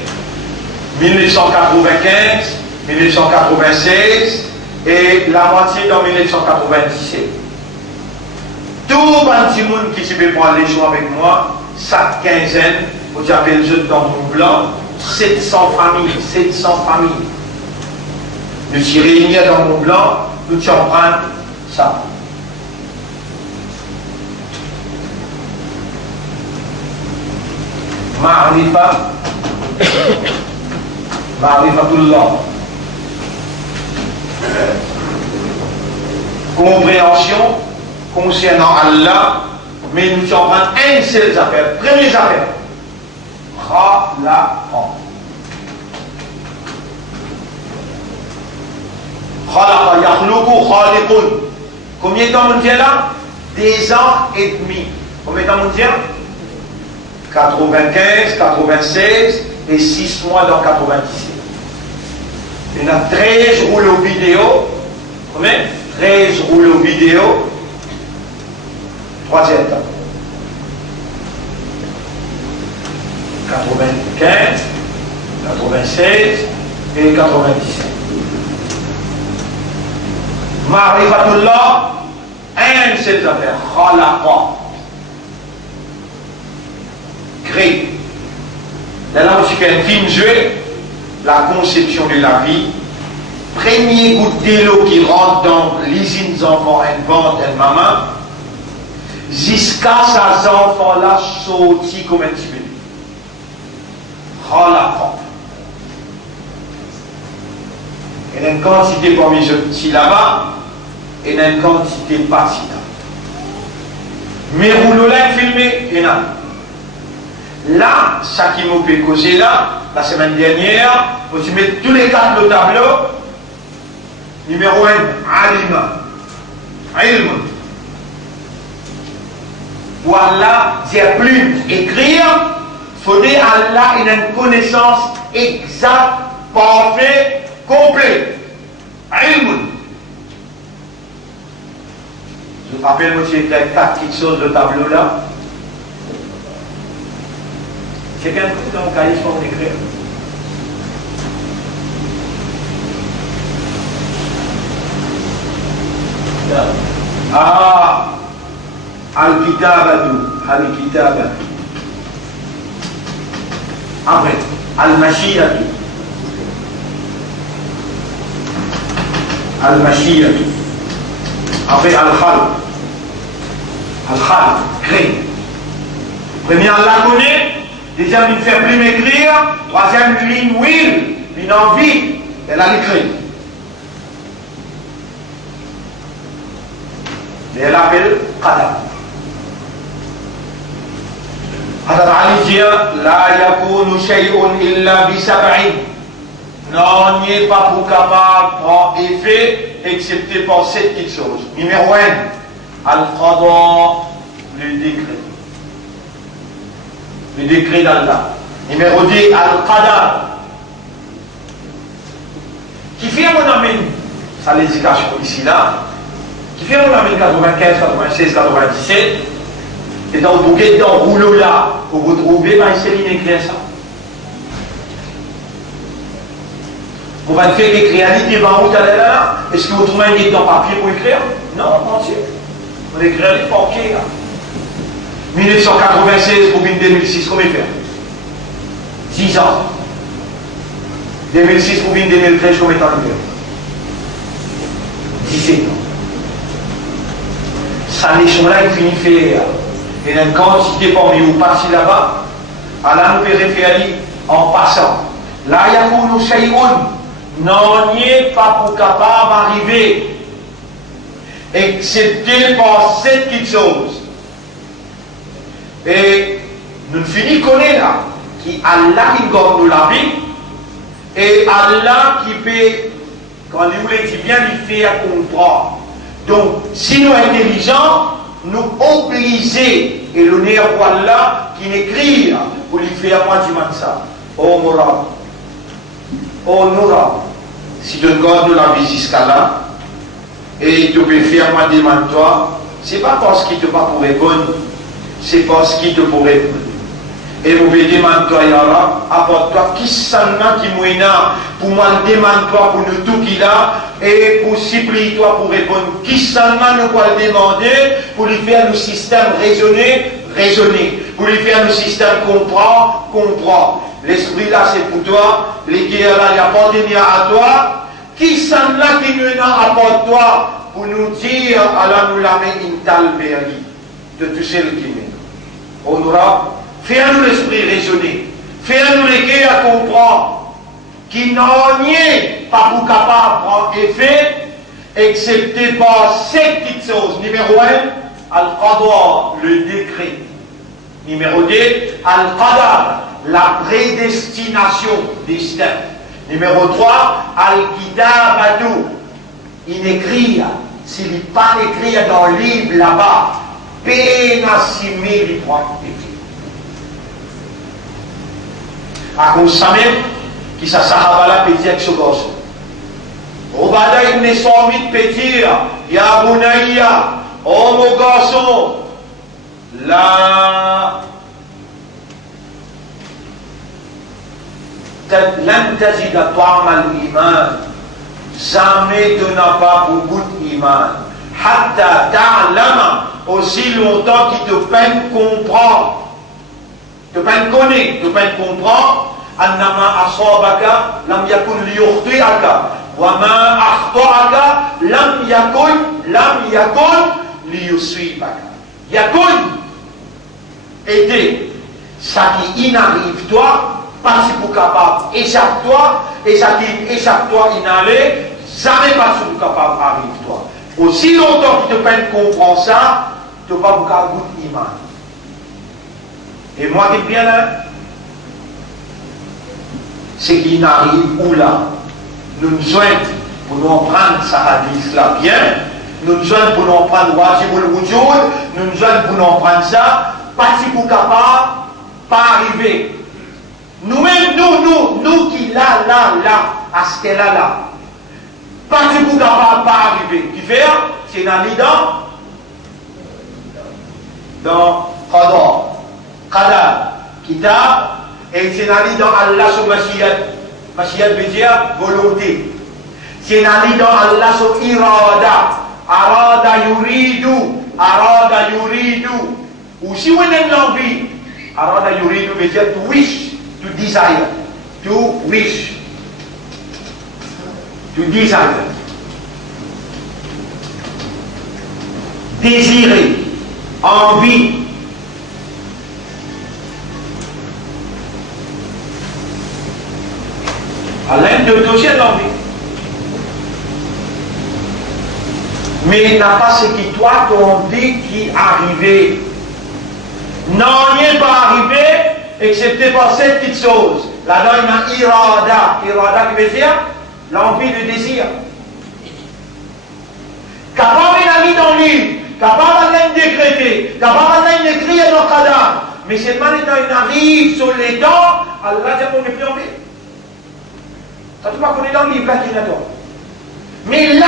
1995, 1996 et la moitié dans 1997. Tout le petit monde qui peut prendre les choix avec moi, chaque quinzaine, vous avez le jeu dans mon blanc, 700 familles, 700 familles. Nous sommes réunis dans mon blanc, nous allons prendre ça. Ma'rifatullah. Compréhension concernant Allah, mais nous sommes en une seule affaire. Première affaire. Khalaqa yakhluqu khaliqun. Combien de temps on dit là? 10 ans et demi. Combien de temps on dit? 95, 96 et 6 mois dans 97. Il y a 13 rouleaux vidéo. Combien? 13 rouleaux vidéo. Troisième temps. 95, 96 et 97. Ma'rifatullah, un seul affaire. Khalaqa. Crée. Là aussi, qu'un film joué, la conception de la vie. Premier goutte d'eau qui rentre dans l'usine des enfants, un ventre, un maman, jusqu'à ces enfants-là sortis comme un petit bébé. Khalaqa. Il y a une quantité parmi eux ici là-bas, et il y a une quantité pas ici là. Mais rouleau là, filmé, il y en a. Là, ça qui m'a fait causer là, la semaine dernière, faut tu mets tous les quatre le tableau. Numéro 1, alima. Ilm. Voilà, dire plus, écrire, faudrait Allah ait une connaissance exacte, parfaite, complète. Ilm. Je vous rappelle, monsieur, qu'il y a quatre petites choses de tableau là. C'est quelqu'un qui est en cahier pour écrire. Ah, al-kitabatu, al-kitabatu. Après, al-mashiyatu. Al-mashiyatu. Après, al-khalq. Al-khalq, créer. Premier, Allah connaît. Deuxième, il ne fait plus m'écrire. Troisième, ligne will, une envie. Elle a l'écrit. Et elle appelle Qadar. Qadar Ali dit la yakunu shay'un illa bi sab'in. Non, il n'est pas pour capable prendre effet excepté par 7 petites choses. Numéro 1, al-Qadar, le décret. Le décret d'Allah. Numéro 2, al-Qadar. Qui fait mon amène, ça l'éducation ici là. Qui fait mon amène 95, 96, 97. Et dans le bouquet, dans le rouleau là, pour vous trouver, Céline écrit ça. On va faire écrire à l'idée, là. Est-ce que vous trouvez un livre dans papier pour écrire? Non, monsieur. On écrit un livre papier là. 1996 pour 2006, combien faire? 10 ans. 2006 pour 2013, combien de temps faire? 17 ans. Ça, les choses là, il finit faire. Il y a une quantité parmi vous partis là-bas. Allah nous périphérie en passant. Là, il y a pour nous shay'un. Non, n'y est pas pour capable d'arriver. Excepté par cette petite chose. Et nous finissons connaître là, qui Allah qui garde la vie, et Allah qui peut, quand il voulait dire bien, il fait comprendre. Donc, si nous sommes intelligents, nous obligés, et l'honneur pour Allah, qui n'écrit pour lui faire moi du ça. Oh Mourad, oh Noura, si tu gardes la vie jusqu'à là, et tu peux faire moi demande toi, c'est pas parce qu'il te pas pour répondre. C'est parce qu'il te pourrait répondre. Et vous pouvez demander toi, Yara, apporte-toi qui s'en a qui mouina, pour moi demande-toi pour nous tout qu'il a, et pour supplie-toi pour répondre. Qui s'en a nous quoi demander, pour lui faire le système raisonner, pour lui faire le système comprendre. L'esprit là c'est pour toi, les guerres là, il n'y a pas de lien à toi. Qui s'en a qui nous apporte-toi, pour nous dire, Allah nous la met une telle verrie, de toucher le qui on aura, fais-nous l'esprit raisonner, fais-nous les guerres à comprendre, qui n'en est pas pour capable de prendre effet, excepté par ces petites choses. Numéro 1, al-Qadar, le décret. Numéro 2, al-Qadar, la prédestination des steps. Numéro 3, al-Kitabatu, il écrit, s'il n'est pas écrit dans le livre là-bas, pénassimé les trois écrits. À cause de ça même, qui sa sahaba peut dire avec ce garçon. Obada ibn Samit peut dire, Ya Bunayya, oh mon garçon, là, l'un tazid à toi mal iman, jamais tu n'as pas beaucoup d'iman. hatta ta'lama, aussi longtemps qu'il te peine comprendre, te peine connaître, te peine comprendre, annama asabaka lam yakun liyukhti'aka wa ma akhta'aka lam yakun liyusibaka. Yakun était ça qui inarrive toi, pas si vous capable échappe toi, et ça qui échappe toi inallé, jamais pas si vous capable arrive toi. Aussi longtemps que tu peine comprendre ça, tu ne vas pas vous goûter iman. Et moi qui bien là, c'est qu'il n'arrive où là, nous nous joignons pour nous prendre ça hadith là bien, nous nous joignons pour nous prendre wajibul wujud, nous nous joignons pour nous prendre ça, pas si vous capable, pas arriver. Nous-mêmes, nous qui là, à ce qu'elle a là, pas si vous capable, pas arriver. Qui fait, c'est une amie dans Qadar, Kitab, et c'est une amie dans Allah sur Mashiach. Mashiach veut dire volonté. C'est une amie dans Allah sur Irada. Arada yuridu. Ou si vous avez l'envie, arada yuridu veut dire to wish, to desire, to wish, to desire. Désirer, envie. Allah de dossier l'envie. Mais il n'a pas ce qui toi t'ont dit qui arrivait. Non, il n'est pas arrivé, excepté par cette petite chose. Là-dedans, il y a irada. Irada qui veut dire l'envie, le désir. Capable il a mis dans le livre, capable il a décrété, capable il a écrit dans le cadavre. Mais cette manière, il arrive sur les dents, Allah dit qu'on n'est plus en paix. Ça ne pas qu'on est dans le livre là qui est là. Mais là,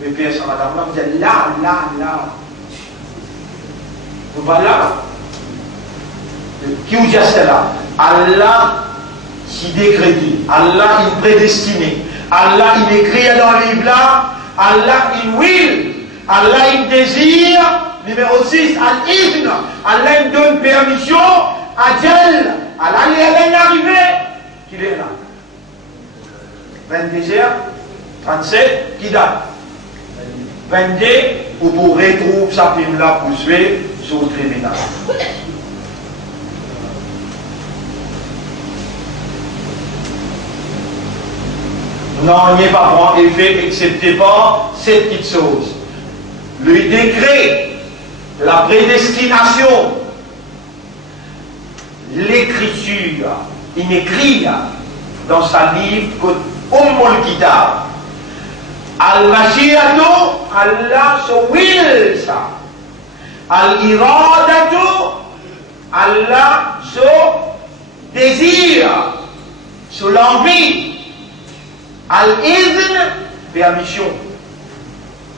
mes pères, ça madame, là, vous êtes là. Vous voyez là. Qui vous dit cela? Allah s'y décrédit. Allah il prédestiné. Allah il écrit dans le livre là. Allah il will. Allah il désire. Numéro 6, Al-Ibn. Allah il donne permission à Djel. Allah il est arrivé. Qu'il est là. 22h37, qui date 22, vous pourrez trouver sa film là pour suivre sur le tribunal. Non, il n'y a pas grand effet, excepté pas cette petite chose. Le décret, la prédestination, l'écriture, il écrit dans sa livre Ummul Kitab. Al-Mashiatu, Allah so will ça. Al-Iradatu, Allah so désire, so l'envie. Al-Idn, permission.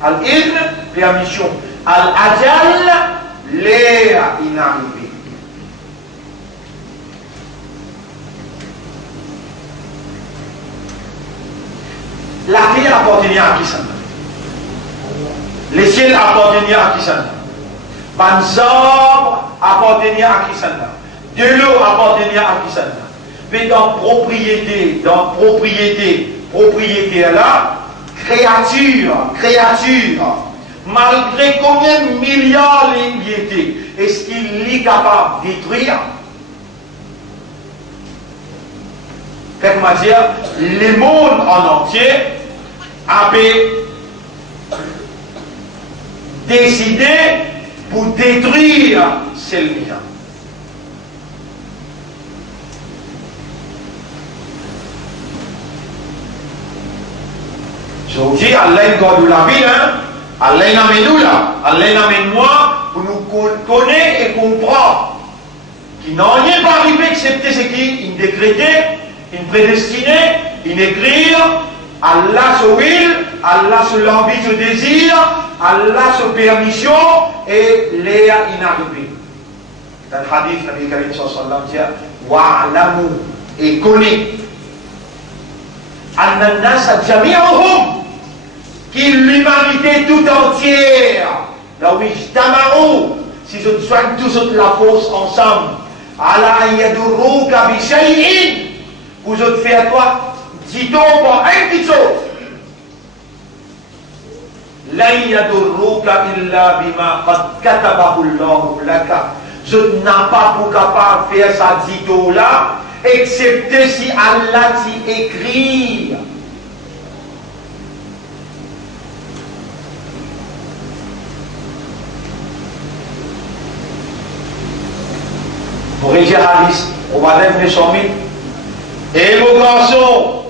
Al-Idn, permission. Al-Ajal, l'air inarrivé. La terre appartenait à qui ça? Les ciels appartenaient à qui ça? Banzab appartenait à qui ça? De l'eau appartenait à qui ça? Mais dans propriété là, créature, malgré combien de milliards il était, est-ce qu'il est capable de détruire? Fait qu'on va dire, le monde en entier avait décidé pour détruire celle-là. Je vous dis, Allah nous la vie, Allah nous là, Allah nous moi pour nous connaître et comprendre qu'il n'a rien pas arrivé excepté ce qui est décrété, une prédestinée, une écrire, Allah se will, Allah se l'envie, se désir, Allah se permission et l'air inarrivé. Dans le hadith, Nabi Karim sallallahu alayhi wa sallam dit, wa'lamu et connaît, anna nasa jami'uhum, qui l'humanité tout entière, là où si je soigne tous la force ensemble, ala yadurruka bi shay'in, vous autres faire toi, dis-toi pour un petit chose. La yadurruka illa bima qad katabahu Allahu laka. Je n'ai pas pour capable de faire ça dit-toi là, excepté si Allah t'y écrit. Pour dire hadith, on va devenir chômé. Et mon garçon,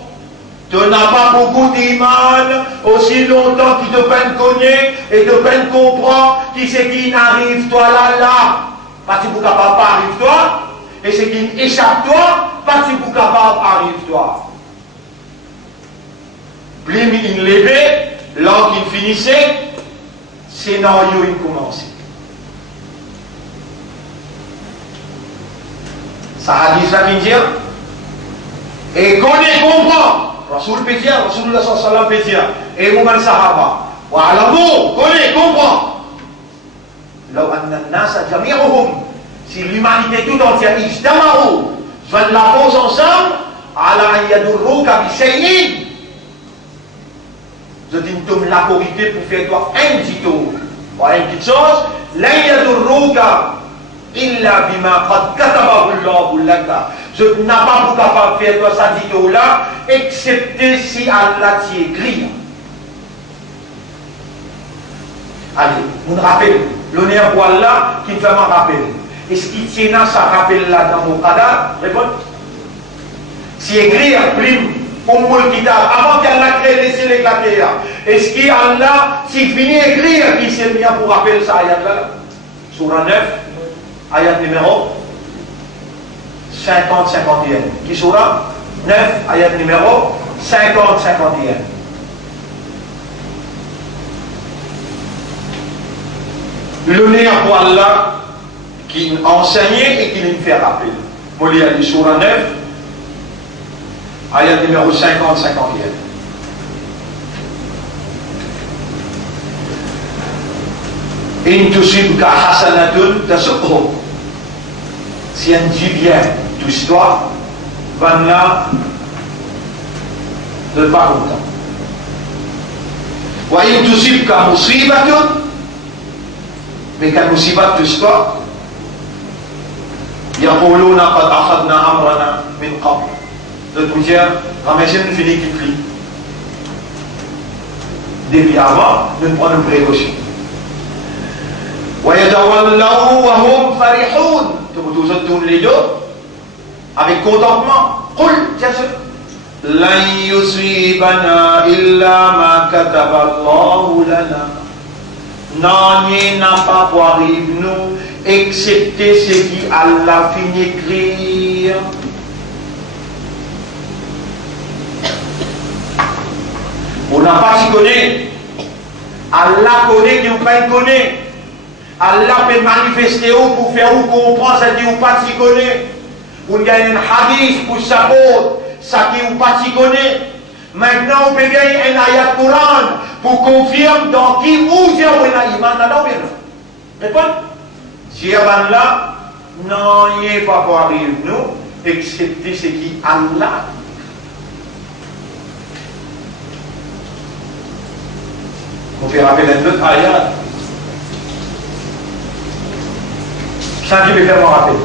tu n'as pas beaucoup d'iman aussi longtemps qu'il te peine connaître et te peine comprendre qui c'est qui n'arrive toi là. Parce que vous capable pas arrive toi, et c'est qui échappe toi, parce que vous capable arrive toi. Blim il levé, l'an qui finissait, scénario il commençait. Ça hadith ça vient dire, et connaît, comprend, Rasoul peut dire, Rasulullah sallallahu alayhi wa sallam peut dire, et Mouman Sahaba, wa alamu, connaît, comprend. Law anna an-nasa jami'uhum, si l'humanité tout entière ijtama'u, soit de la force ensemble, ala an yadurruka bi shay'in, je dis une la corrigé pour faire toi un petit tour, voilà une petite chose, la yadurruka illa bima qad katabahu Allahu laka. Je n'ai pas pour capable de faire toi ça dit là, excepté si Allah t'y écrit. Allez, on rappelle, l'honneur pour Allah qui me fait m'en rappel. Est-ce qu'il tient à ça rappel là dans mon cadavre? Réponds. Si écrit, prime, pour le kitab, avant qu'Allah crée, laissez l'éclater là. Est-ce qu'Allah, s'il finit écrire, il s'est mis pour rappeler ça ayat là? Surah 9, ayat numéro 50-51. Qui surah 9, ayat numéro 50-51. L'honneur pour Allah qui enseignait et qui nous fait rappeler. Moi, il surah 9, ayat numéro 50-51. In tusibka hasanatun tasukhu. Si un dit bien, touche-toi, van là, ne pas content. Wa in tusibka musibatun, mais quand musibat touche-toi, yaquluna qad akhadna amrana min qabl. De tout dire, ramassez une fini qui plie. Depuis avant, nous prenons une précaution. وَيَتَوَلَّوْا وَهُمْ فَرِحُونَ. Vous tournez les deux avec contentement. قُلْ لَنْ يُصِيبَنَا إِلَّا مَا كَتَبَ اللَّهُ لَنَا. Non, il n'a pas pour arriver nous, excepté ce qui Allah finit écrire. On n'a pas s'y connaît. Allah connaît qui vous pas connaît. Allah peut manifester ou pour faire ou comprendre ça qui ou pas s'y connaît. Vous gagnez un hadith pour savoir ça qui ou pas s'y connaît. Maintenant vous pouvez gagner un ayat Coran pour confirmer dans qui ou dire où il a iman là ou répondez. Si avant là, non, il n'est pas pour arriver nous, excepté ce qui Allah. On fait rappeler un autre ayat. Ça qui peut faire mon rappel.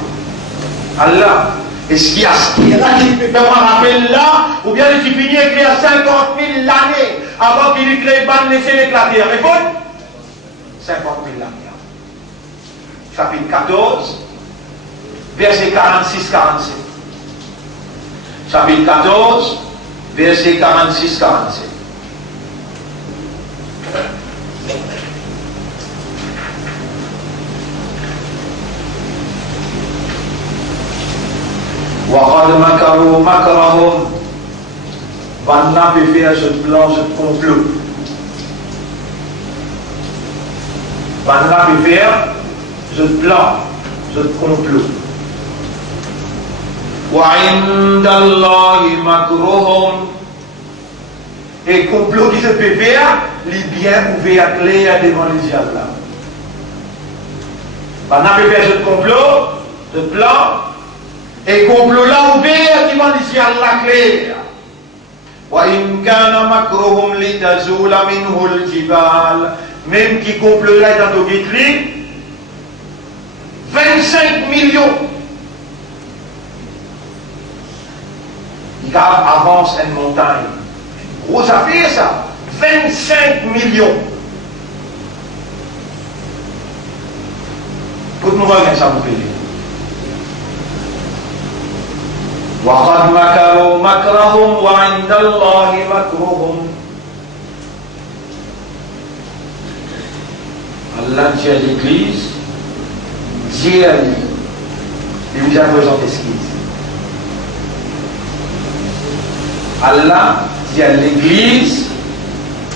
Allah, est-ce qu'il y a ce qui est là qui peut faire mon rappel là, ou bien il finit écrire 50 000 l'année avant qu'il ait créé ban laisser l'éclater. Répondez. 50 000 l'année. Chapitre 14, verset 46-47. Chapitre 14, verset 46-47. وَقَدْ مَكَرُوا مَكْرَهُمْ. Vanna peut faire ce plan, ce complot. Vanna peut faire ce plan, ce complot. وَعِنْدَ اللَّهِ مَكْرُهُمْ. Et complot qui se peut faire, les bien ouvert clair devant les yeux là. On a fait de complot, de plan, et complot là ouvert devant les yeux là clair. وَإِنْ كَانَ مَكْرُهُمْ لِتَزُولَ مِنْهُ الْجِبَالِ. Même qui complot là dans le guetterie, 25 millions. Il avance une montagne. Grosse affaire ça. 25 millions. Tout le monde va ça vous payer. وَقَدْ مَكَرُوا مَكْرَهُمْ وَعِنْدَ اللَّهِ مَكْرُهُمْ. Allah dit à l'église, Dieu a dit, il vous a présenté ce qu'il dit. Allah dit à l'église,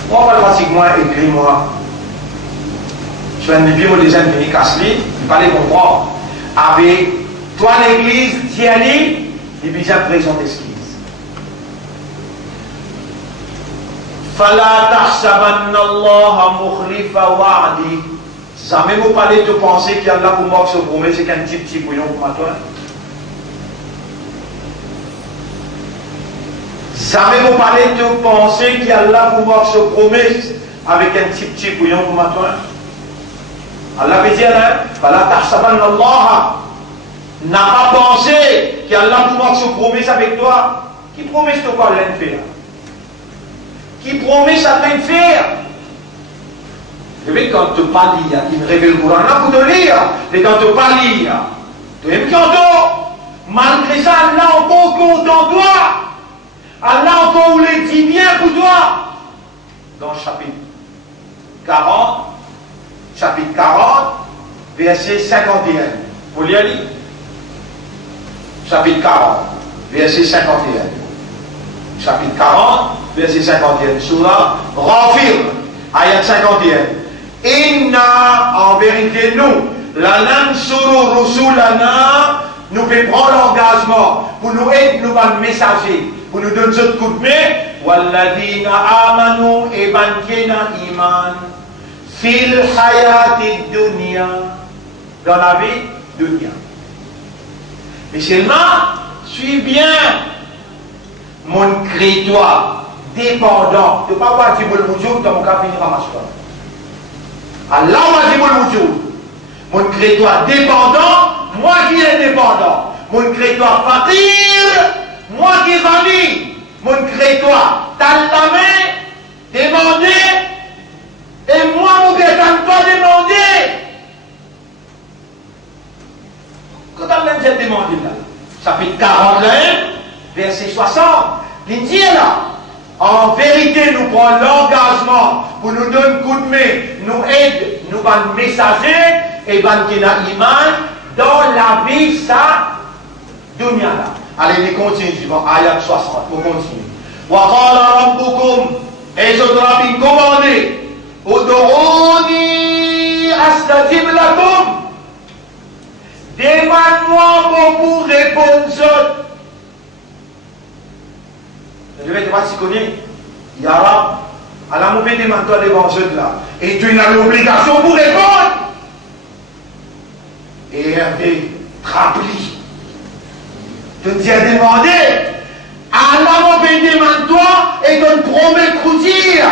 moi, pratiquement, écris-moi. Je fais un numéro des jeunes qui casse-les, il fallait comprendre. Avec toi, l'église, Dieu a dit, il vous a présenté ce qu'il dit. فَلَا تَحْسَبَنَّ اللَّهَ مُخْلِفَ وَعْدِهِ. Jamais vous parlez de penser qu'il y a là pour moi qui se promet, c'est qu'un petit bouillon pour moi. Jamais vous parlez de penser qu'il y a là pour moi qui se promet avec un petit bouillon pour moi. Allah veut dire, فَلَا تَحْسَبَنَّ اللَّهَ. N'a pas pensé qu'il y a là pour moi qui se promet avec toi. Qui promet de quoi l'un faire? Qui promet ça de faire? Et puis quand tu pas lire, il me révèle le Coran pour te lire. Mais quand tu pas lire, tu aimes quand malgré ça, Allah encore content de toi. Allah encore voulait dire bien pour toi. Dans le chapitre 40, verset 51. Vous lire lire? Chapitre 40, verset 51. Chapitre 40, verset 51. Surah Ghafir, ayat 51. Inna, en vérité, nous, la nansuru rusulana, nous fait prendre l'engagement pour nous aider, nous va messager, pour nous donner ce coup de main. Walladina amanu et bankina iman fil hayati dunya, dans la vie dunya. Mais seulement, suis bien mon créatoire dépendant. Tu ne peux pas voir Djiboul Moudjoub dans mon cas finir à Mascoua. Allah m'a dit mon créatoire dépendant, moi qui est dépendant. Mon créatoire fakir, moi qui rami. Mon créatoire t'as la main, demandé, et moi mon créatoire pas demandé. Quand on a même demandé là, chapitre 41, verset 60, il dit là, en vérité, nous prenons l'engagement pour nous donner un coup de main, nous aide, nous allons messager et nous iman dans la vie, ça, dunya là. Allez, les continue, suivant ayat 60, pour continuer. Wa qala rabbukum, et je dois bien commander, Ud'uni astajib lakum. Demande-moi pour répondre. Je vais te voir si tu connais. Yara, Allah m'a fait demande-toi devant eux là. Et tu as l'obligation pour répondre. Et Hervé, rempli. Tu t'y as demandé. Allah m'a fait demande-toi et tu te promets de dire.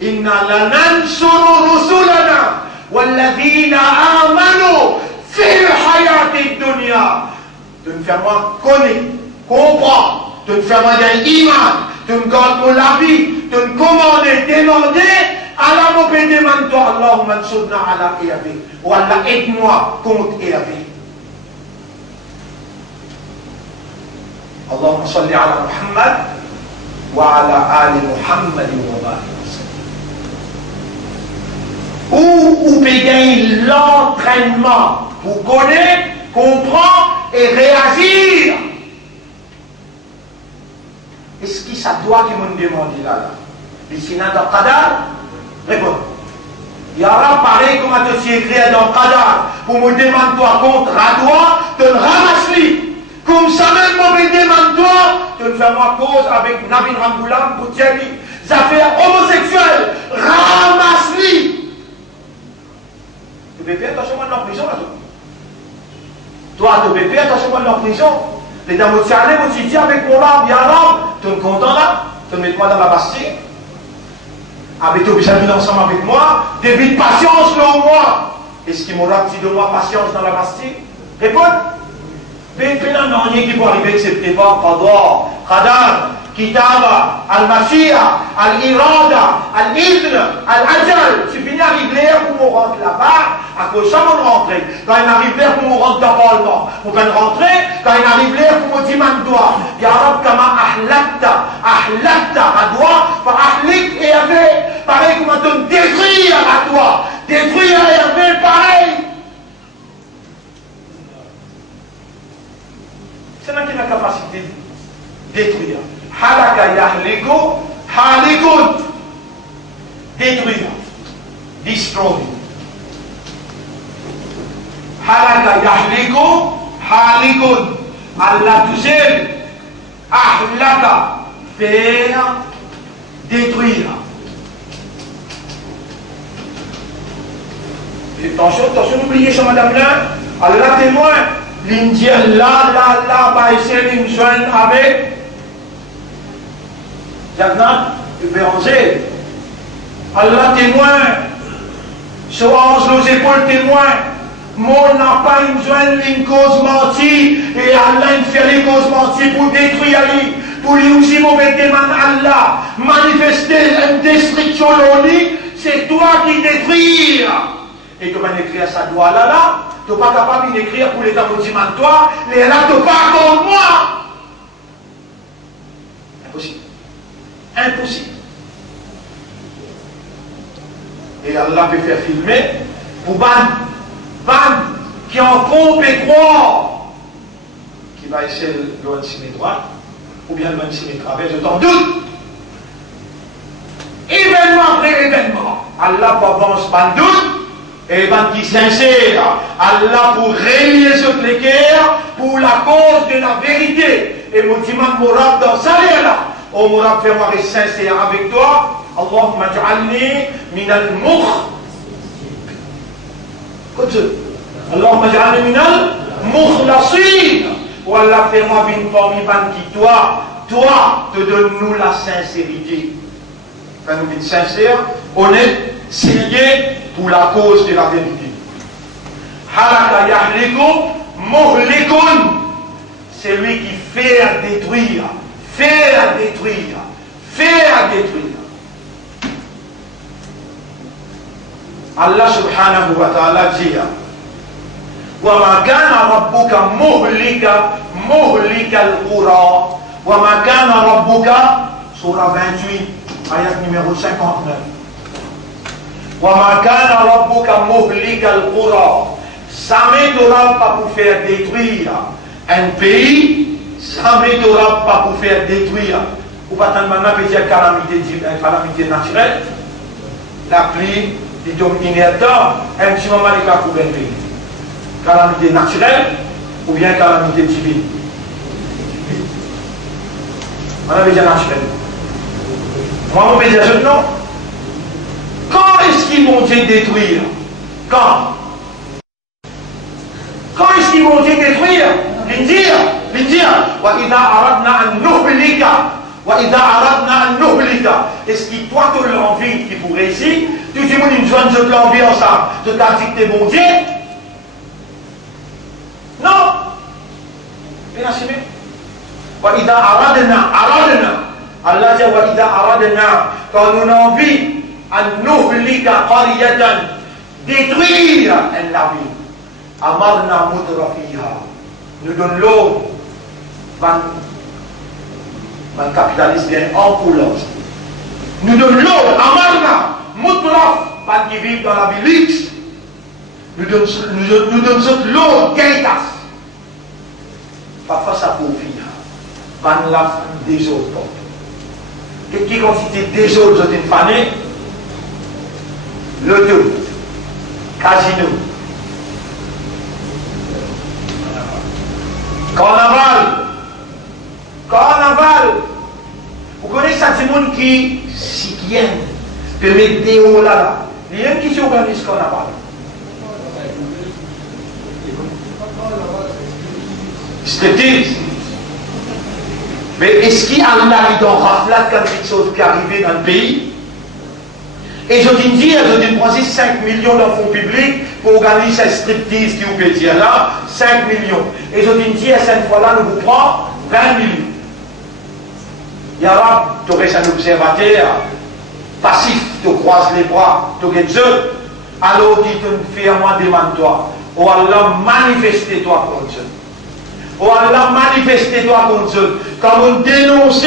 Inna lanansuru rusulana walladhina amanu fil hayati dunya. Tu me fais moi connaître, comprendre. Tu ne fais pas d'iman, tu ne gardes pas la vie, tu ne commandes, demander, Allah m'a fait demande-toi, Allahumma nsurna ala Eyavé, ou Allah aide-moi contre Eyavé. Allahumma salli ala Muhammad, wa ala ali Muhammad wa barik. Où payer l'entraînement pour connaître, comprendre et réagir. Est-ce que ça doit que me demander là? Les sinas dans Qadar? Réponds. Ya Rab, pareil comme tu es écrit dans Qadar, pour me demander toi contre à toi, tu le ramasses. Comme ça même, me demande toi, tu ne fais pas cause avec Nabi Ramboulam pour Thierry. affaires homosexuelles, ramasse-les. Tu peux faire attention à la prison là. Toi, tu peux faire attention à la prison. Les dames, tu allais, tu dis avec mon âme, bien l'âme, tu es content là, tu mets moi dans la Bastille. Avec toi, tu es ensemble avec moi, début de patience là au moins. Est-ce qu'il m'aura dit de moi patience dans la Bastille? Réponds. Mais non, il y a qui peut arriver que c'est pas Qadar, Qadar, Kitaba, Al-Mashiach, Al-Irada, Al-Ibn, Al-Ajal. Tu finis arriver pour me rentrer là-bas, à cause de ça, on rentre. Quand il arrive là pour me rentrer dans le Parlement, on va rentrer. Quand il arrive là pour me dire Mandoua, Ya Rab, kama ahlakta, à doigt, par ahlik et avec, pareil comme on détruire à doigt, détruire et avec, pareil. C'est là qu'il a la capacité de détruire. Halaka yahliko, halikut. Détruire. Destroy. Halaka yahliko, halikut. Allah tout seul. Ahlaka. Faire. Détruire. Attention, n'oubliez ça, madame là. Allah témoin. L'Indien là, va essayer de me joindre avec Jagnat et Béranger. Allah témoin, soit nos épaules témoin, moi n'a pas une joindre une cause mentie, et Allah une fait les causes menties pour détruire lui, pour lui aussi mauvais démon Allah, manifester une destruction l'oni, c'est toi qui détruis. Et comment écrire ça doit là, tu n'es pas capable d'écrire pour les taboutiments de toi, les là, tu n'es pas comme moi. Impossible. Impossible. Et Allah peut faire filmer pour ban qui en compte et croire, qui va essayer de l'enseigner droit, ou bien de l'enseigner travers, je t'en doute. Événement après événement, Allah va avancer ban doute. Et ben qui sincère, Allah pour relier ce cléquer pour la cause de la vérité. Et mon dimanche Mourab dans ça là. Oh Mourab, fais-moi être sincère avec toi. Allahumma ja'alni min al-mukh. Comme ça. Allahumma ja'alni min al-mukhlasin. Oh Allah, fais-moi une forme qui toi te donne-nous la sincérité. Fais-nous une sincère, honnête, sérieux pour la cause de la vérité. Halaka yahliku muhlikun. C'est lui qui fait détruire. Allah subhanahu wa ta'ala dit wa ma kana rabbuka muhlika al-qura wa ma kana rabbuka surah 28 ayat numéro 59. وَمَا كَانَ رَبُّكَ مُهْلِكَ الْقُرَى. Jamais tu n'auras pas pour faire détruire un pays, jamais tu n'auras pas pour faire détruire. Ou pas tant maintenant que dire calamité naturelle, la pluie, les dômes inertants, un petit moment les cas pour un pays. Calamité naturelle ou bien calamité divine. On a déjà naturel. Moi, on peut dire non. Quand est-ce qu'ils vont Dieu détruire? Quand est-ce qu'ils vont Dieu détruire? L'indir. Est-ce que toi tu as l'envie qui pour réussir? Tu dis une joie de l'envie ensemble. Tu t'as dit que tu es bon Dieu? Non. Bien assumé. Allah dit quand nous avons envie détruire la vie. Amarna mutrafiha. Nous donnons l'eau. Un capitaliste bien en couleur. Nous donnons l'eau. Amarna mutraf. Pas qui vivent dans la vie. Nous donnons l'eau. Gaitas. Parfois ça pour vivre. Ban la des autres. Qui constitue des autres une famille? Loto, casino, carnaval. Vous connaissez ça, c'est monde qui quotidienne, peut mettre des hauts là. Il y a qui s'organise qu'on n'a pas. Striptease. Mais est-ce qu'il y a un ami dans Raflat quand quelque chose qui est arrivé dans le pays? Et je dis, je dépensé 5 millions dans le fonds public pour organiser cette striptease qui vous peut dire là, 5 millions. Et je dis, à cette fois-là, nous vous prenons 20 millions. Il y a là, tu aurais un observateur passif, tu croises les bras, tu es Dieu, alors tu te fais à moi, demande-toi, oh Allah, manifeste-toi contre Dieu. Oh Allah, manifeste-toi contre Dieu. Quand on dénonce,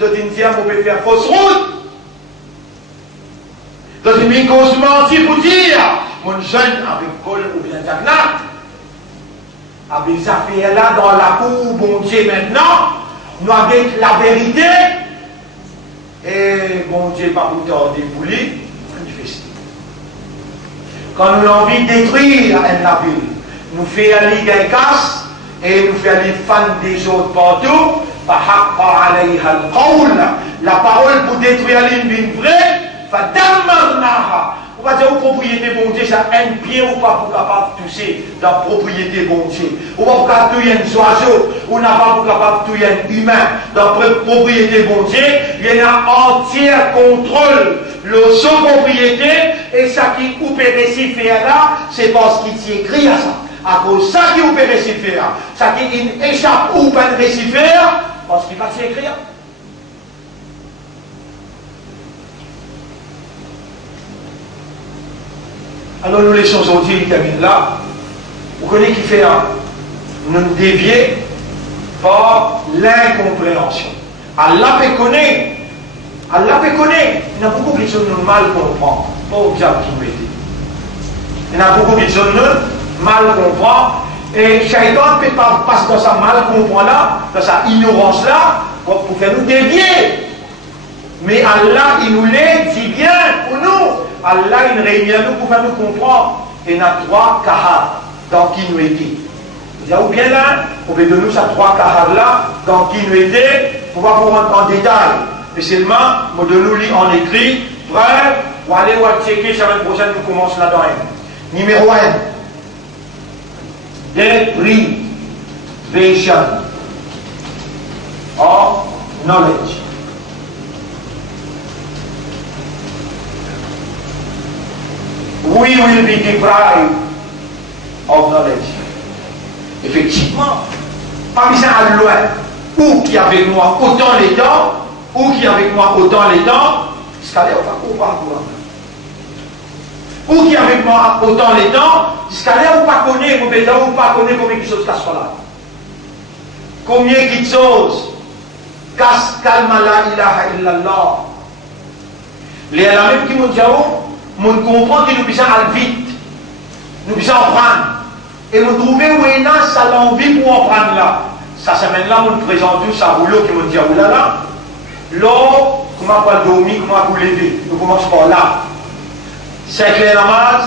je dis, on peut faire fausse route. Je dis, mais qu'on se mentit pour dire, mon jeune avec Col ou bien Jagnat, avec ces affaires-là dans la cour, bon Dieu maintenant, nous avons la vérité, et bon Dieu, pas pour tarder pour lui, manifester. Quand nous avons envie de détruire la ville, nous faisons aller des casse, et nous faisons les fans des autres partout, la parole pour détruire une ville vraie, on va dire aux propriétés bon Dieu, ça un pied ou pas pour capable de toucher dans la propriété bon Dieu. On va pour capable de toucher un oiseau, on n'a pas pour capable de toucher un humain dans la propriété bon Dieu. Il y a un entier contrôle le son propriété et ça qui vous peut réciter là, c'est parce qu'il s'y écrit à ça. À cause ça qui vous peut réciter là, ça qui échappe ou pas de réciter parce qu'il va s'y écrire. Alors nous laissons aujourd'hui, il termine là. Vous connaissez qui fait un? Nous nous dévier par l'incompréhension. Allah peut connaître. Allah peut connaître. Il y a beaucoup de choses nous mal comprendre. Pas au diable qui nous aide. Il y a beaucoup de choses nous mal comprendre. Et Shaitan ne peut pas passer dans sa mal comprendre là, dans sa ignorance là, pour faire nous dévier. Mais Allah, il nous l'aide si bien pour nous. Allah, il réunit nous pour faire nous comprendre. Et il y a 3 kahar dans qui nous était. Vous avez bien là, on peut donner ces 3 kahar là, dans qui nous était, pour pas vous rentrer en détail. Mais seulement, on nous lit en écrit, frère, pour aller checker, la semaine prochaine, nous commençons là-dedans. Numéro 1. Deprivation of knowledge. We will be deprived of knowledge. Effectivement, parmi ça à loin, ou qui avec moi autant les temps, ou qui avec moi autant les temps, jusqu'à là, on va comprendre. Ou qui avec moi autant les temps, jusqu'à là, on ne pas connaître, ou pas connaître combien de choses casse là. Combien de choses casse calma la ilaha illallah. Les la même qui m'ont dit, on comprend que nous puissions aller vite, nous puissions en prendre. Et vous trouvez où il y a ça l'envie pour en prendre là. Ça semaine-là, on nous présente tout ça rouleau qui me dit, oh là là, l'eau, comment on va dormir, comment on va lever. Nous commençons par là. 5 heures namaz,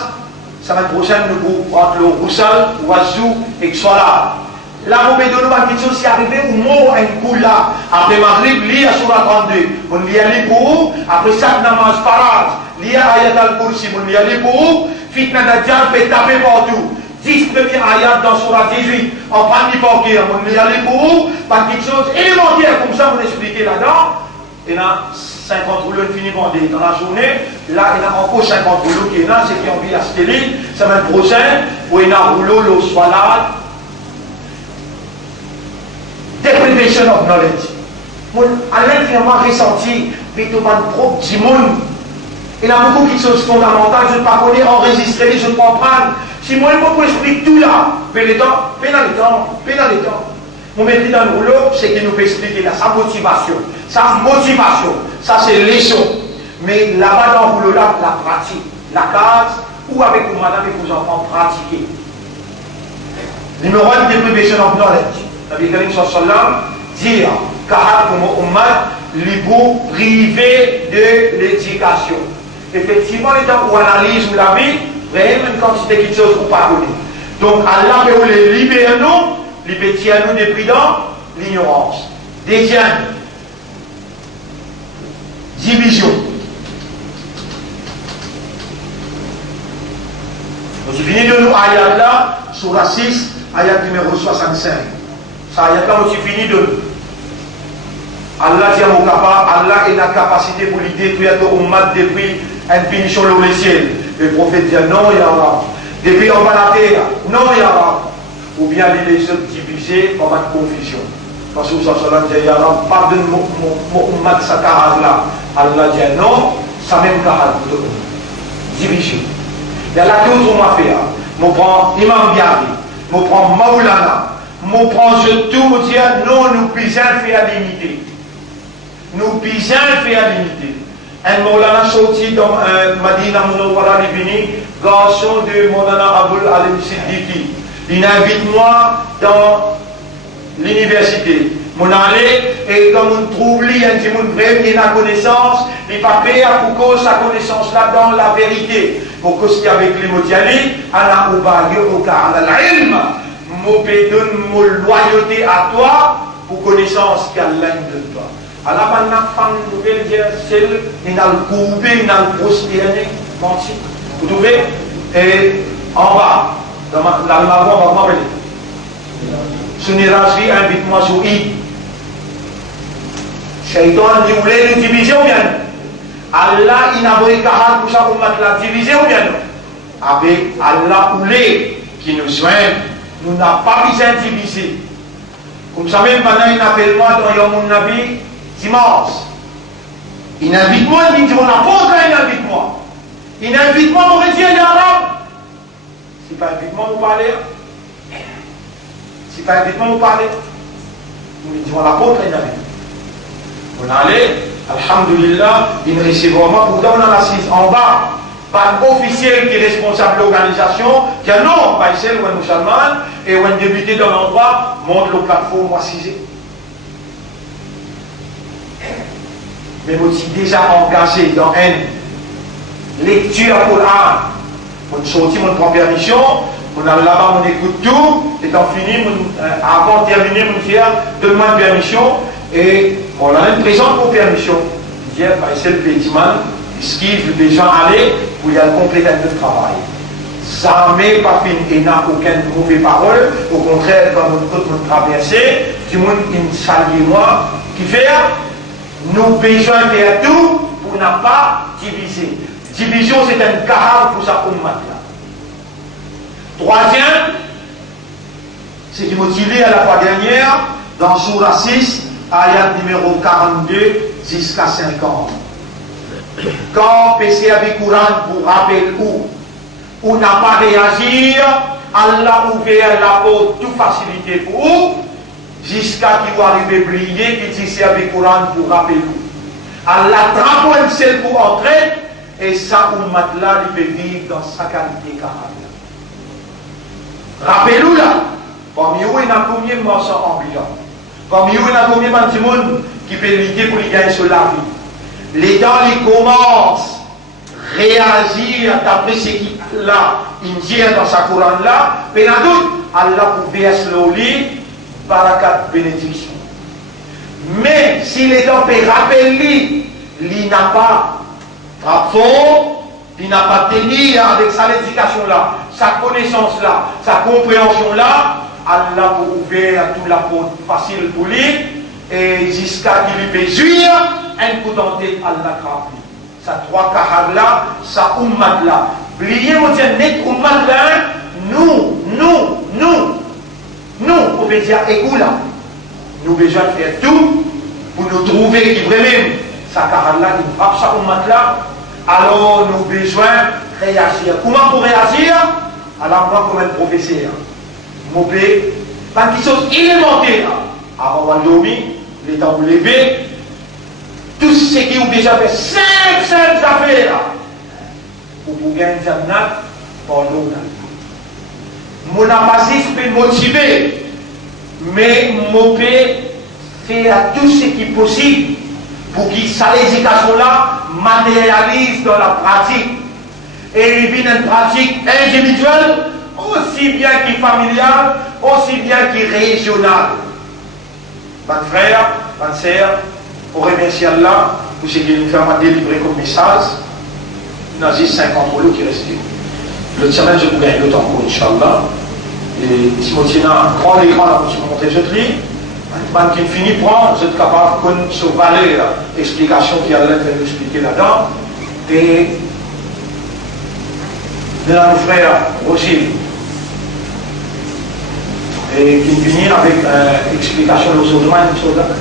semaine prochaine, nous prendre le roussel, oiseau, et que soit là. Là, on peut donner une question si arrivé ou mort un coup là. Après Maghrib, lit à Surah 32. On lit à l'Ibou, après chaque namaz parade, lit à Ayat al-Kursi, on lit à l'Ibou, fitna Dajjal peut taper partout. 10 premiers ayats dans Surah 18, en panique bancaire, on lit à l'Ibou, pas quelque chose élémentaire, comme ça, on expliquer là-dedans. Et là, 50 rouleaux finis dans la journée. Là, il y a encore 50 rouleaux qui est là, c'est qui ont envie à stérile. Semaine prochaine, où il y a un rouleau, l'eau soit là. Deprivation of knowledge. À l'intérieur, ressenti, mais tout le monde propre du monde. Il y a beaucoup de choses fondamentales, je ne pas connaître, enregistrer, je ne pas prendre. Si moi, je peux expliquer tout là, mais les temps, pénal les temps. Mon métier dans le rouleau, c'est qu'il nous peut expliquer là, sa motivation, ça c'est leçon. Mais là-bas dans le rouleau, là, la pratique, la case, ou avec vous, madame et vos enfants, pratiquer. Numéro 1, deprivation of knowledge. Nabi Karim sallam dire car comme ummat libre privé de l'éducation. Effectivement, les temps où on analyse ou la vie, vraiment une quantité de choses qu'on ne pas connaître. Donc Allah peut les libérer nous, libérer nous des prudents, l'ignorance. Deuxième, division. tu finis de nous ayat là, surah 6, ayat numéro 65. Ça ayat là, tu finis de nous. Allah dit à mon capable, Allah a la capacité pour lui détruire ton ummat depuis une punition dans le ciel. Le prophète dit non, ya Allah. Depuis on va la terre, non, ya Allah. Ou bien les autres divisés par une confusion. Parce que ça dit, ya Allah, pardonne mon ummat sa carade là. Allah dit non, ça même carade pour tout. Division. Il y a là d'autres m'a fait. Je prends Imam Biabi, je prends Maulana, je prends tout, je dis non, nous puisons faire l'unité. Nous puisons faire l'unité. Un Maulana sorti dans Madina Munawwara Libini, garçon de Maulana Aboul Alim Siddiqui. Il invite moi dans l'université. Mon allé, et comme on trouve lui, un petit monde vrai, il a connaissance, il ne pas faire pour cause sa connaissance là dans la vérité. Pour cause qu'avec les motiali, ala ubagi oka ala l'ilm, mon pédon, mon loyauté à toi, pour connaissance qu'Allah de toi. Alors, on a fait une nouvelle dire, celle, il a le coupé, il a le prospéré, menti. Vous trouvez? Et en bas, dans l'allemand, on va m'appeler. Sunirazi, invite-moi sur I. Shaitan dit, vous voulez nous diviser ou bien? Allah, il n'a pas qu'à pour ça, pour mettre la diviser ou bien? Avec Allah, voulez qui nous soigne, nous n'avons pas besoin de diviser. Comme ça, même maintenant, il appelle moi dans Yom Nabi, dimanche. Il invite moi, il dit mon apôtre, il invite moi. Il invite moi, mon rédier, il est arabe. Si pas invite moi, vous parlez. Si pas invite moi, vous parlez. Il dit mon apôtre, il invite. On allait, alhamdulillah, il recevait vraiment, pourtant on a l'assise en bas. Pas un officiel qui est responsable de l'organisation, qui a non, pas ici, ou un musulman, et ou un député d'un endroit, monte le plateforme, moi, cisé. Mais je suis déjà engagé dans une lecture Coran. Je suis sorti, je prends permission, on a là-bas, on écoute tout, étant fini, avant de terminer, on dit, donne-moi une permission, et on a une présente pour permission. Je dis, c'est le pédiman, esquive des gens aller pour y aller compléter le travail. Ça n'est pas fini et n'a aucune mauvaise parole, au contraire, quand tout le monde traverse, tout le monde, il salue moi, qui fait. Nous besoin de faire tout pour ne pas diviser. Division, c'est un caractère pour sa ummat. Troisième, c'est qui motivé à la fois dernière, dans Surah 6, ayat numéro 42 jusqu'à 50. Quand PC avec Coran pour rappeler où n'a pas réagir, Allah ouvert la porte, toute facilité pour vous. Jusqu'à qu'il va arriver briller, qu'il dit avec Coran pour rappeler vous. Allah trappe un seul pour entrer, et ça, ummat là, il peut vivre dans sa qualité caractère. Rappelez-vous là, parmi vous, il y a combien de morceaux ambulant? Parmi vous, il y a combien de monde qui peut lutter pour les gagner sur la vie? Les gens, ils commencent à réagir d'après ce qu'il là, il dit dans sa Coran là, mais dans tout, Allah pour verser le lit, barakat bénédiction. Mais si les gens peuvent rappeler, il n'a pas fond, il n'a pas tenu avec sa éducation là, sa connaissance là, sa compréhension là, Allah pour ouvrir toute la porte facile pour lui, et jusqu'à qu'il lui peut jouir, un coup d'entête Allah crapé. Ça trois carats là, ça ummat là. Oubliez, mon Dieu, net ummat là, nous, on peut dire, écoute là, nous besoin de faire tout pour nous trouver qui vraiment, sa carade là, qui frappe sa ummat là, alors nous besoin de réagir. Comment pour réagir? Alors moi comme un professeur, mon père, pas quelque chose élémentaire, avant de dormir, les temps vous lever, tout ce qui vous déjà fait 5 affaires, pour gagner un jannat, pour l'eau. Mon abasis peut motiver, mais mon père fait tout ce qui est possible pour que sa éducation là matérialise dans la pratique et il vient une pratique individuelle aussi bien que familiale, aussi bien que régionale. Mon frère, ma sœur, pour remercier Allah pour ce qu'il nous fait délivrer comme message. Il y a juste 50 euros qui restent. le semaine, je pourrais le temps pour Inch'Allah. Et si on tient un grand écran, là, pour monter ce lit, quand il finit prendre, vous êtes capable de se valer l'explication qu'il y a là, de nous expliquer là-dedans. Et de nos frères aussi. Et qui finit avec l'explication de l'Osodoma et de l'Osodoma.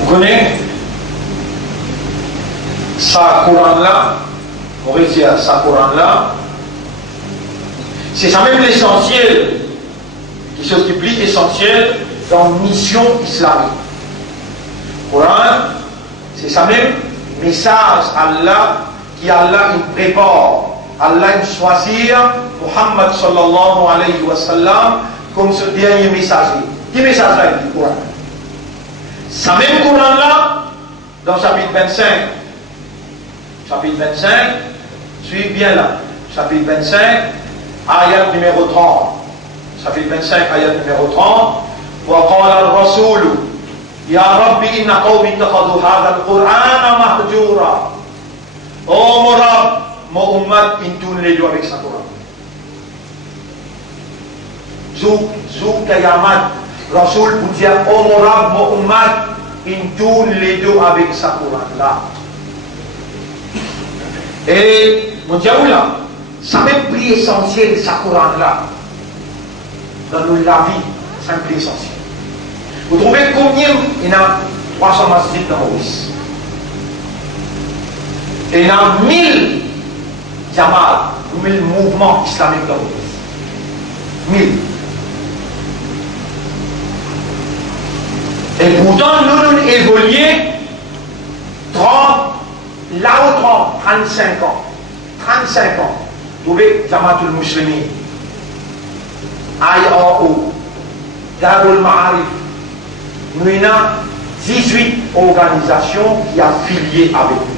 Vous connaissez ça Coran-là, on va dire ça Coran-là, c'est ça même l'essentiel, qui se multiplie essentiel dans la mission islamique. Coran, c'est ça même message Allah qui Allah il prépare. Allah il choisit Muhammad sallallahu alayhi wa sallam comme ce dernier messager. Qui message là du Coran? Ça même Coran là, dans chapitre 25. Chapitre 25, suivez bien là. Chapitre 25, ayat numéro 30. Chapitre 25, ayat numéro 30. وقال الرسول يا رب إن قومي اتخذوا هذا القرآن مهجورا. Oh mon Rab, mon ummat, il tourne les deux avec sa Coran. Zou Kayamat, Rasoul vous dit, oh mon Rab, mon ummat, il tourne les deux avec sa Coran là. Et mon Diaoula, ça même prix essentiel, sa Coran là. Dans la vie, c'est un prix essentiel. Vous trouvez combien il y a 300 masjids dans Maurice? Et il y a 1000 Jamal, 1000 mouvements islamiques dans Maurice. 1000. Et pourtant, nous évoluons 30, là où 30, 35 ans. 35 ans. Vous trouvez Jamatul Muslimi, Aïe en haut, Darul Ma'arif. Nous avons 18 organisations qui sont affiliées avec nous.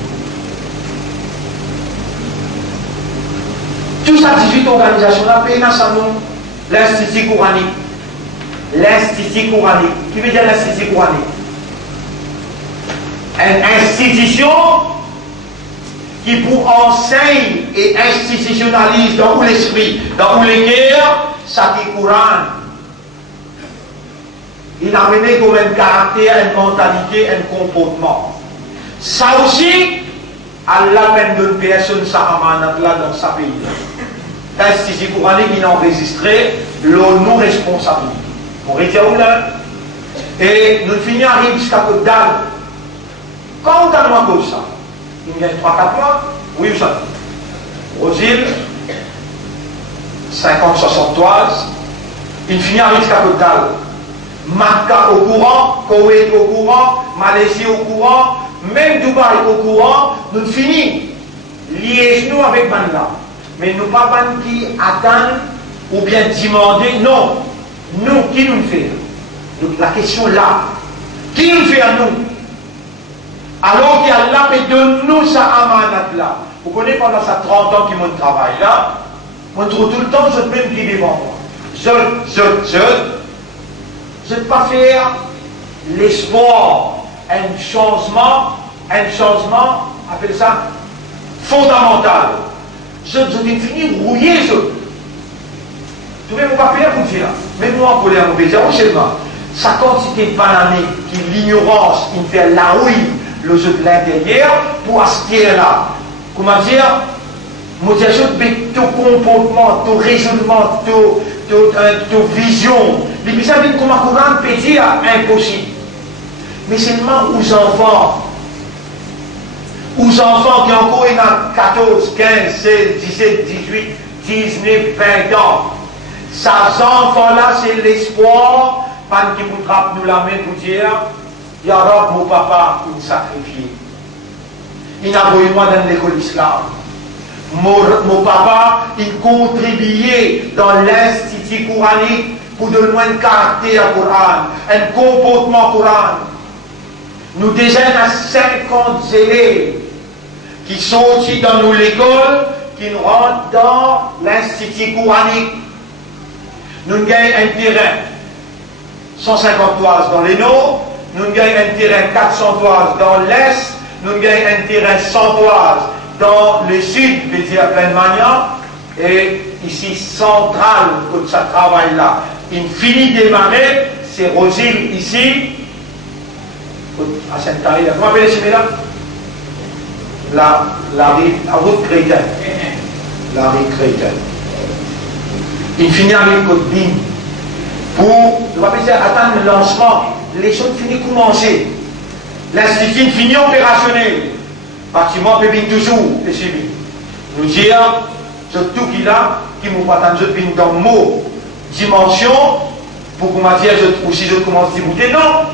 Tout ça, 18 organisations-là, l'Institut coranique. L'Institut coranique. Qui veut dire l'Institut coranique? Une institution qui pour enseigne et institutionnalise dans tout l'esprit, dans tous les guerres, ça qui Coran. Il a amené comme un caractère, une mentalité, un comportement. Ça aussi, Allah peine d'une personne, ça amanat là dans sa pays. L'Institut coranique, il a enregistré le non-responsabilité. On retient là. Et nous finissons arrive jusqu'à Côte d'Al. Quand on a comme ça, il y a 3-4 mois, oui ou ça? Rosil, 50-60 toises, il finit arrive jusqu'à Côte d'Al. Makka au courant, Koweït au courant, Malaisie au courant, même Dubaï au courant, nous finissons. Liège-nous avec Banda. Mais nous pas qui attendent ou bien demander, non. Nous, qui nous fait? Donc la question là, qui nous fait à nous? Alors qu'Allah fait de nous sa amanat là. Vous connaissez pendant ça 30 ans qui m'ont travaillé là, on trouve tout le temps ce même qui est devant moi. Je ne pas faire l'espoir, un changement, appelle ça fondamental. Je vais finir rouillé ce. Vous ne pouvez pas faire pour dire. Mais moi, pour les dire, seulement, sa quantité de banane qui l'ignorance, qui fait la rouille, le jeu de l'intérieur, pour aspirer là. Comment dire? Moi, je ton comportement, ton raisonnement, ton vision. Les bisabines, comme un Coran peut dire, impossible. Mais seulement aux enfants qui ont encore 14, 15, 16, 17, 18, 19, 20 ans. Ces enfants-là, c'est l'espoir, pas qui vous trappe nous la main pour dire, Ya Rab, mon papa, il sacrifié. Il a envoyé moi dans l'école islam. Mon papa, il contribuait dans l'institut coranique pour donner un caractère Coran, un comportement Coran. Nous déjà avons 50 élèves qui sont aussi dans nos écoles, qui nous rentrent dans l'institut coranique. Nous gagnons un terrain 150 toises dans les nord, nous gagnons un terrain 400 toises dans l'est, nous gagnons un terrain 100 toises dans le sud, je veux dire pleine manière, et ici central, tout ce travail-là. Il finit de démarrer, c'est Rosine ici, à Sainte-Marie, comment on appelle celui-là? La route chrétienne. La rue chrétienne. Il finit avec Côte-Bine. Pour, je vais attendre le lancement, les choses finissent commencer. L'institut finit opérationnel. Bâtiment peut bien toujours, et suivi. Nous dire, surtout qu'il a, qui m'ont pas attendu dans le mot dimension, pour qu'on m'a dit, aussi je commence à débouter, non.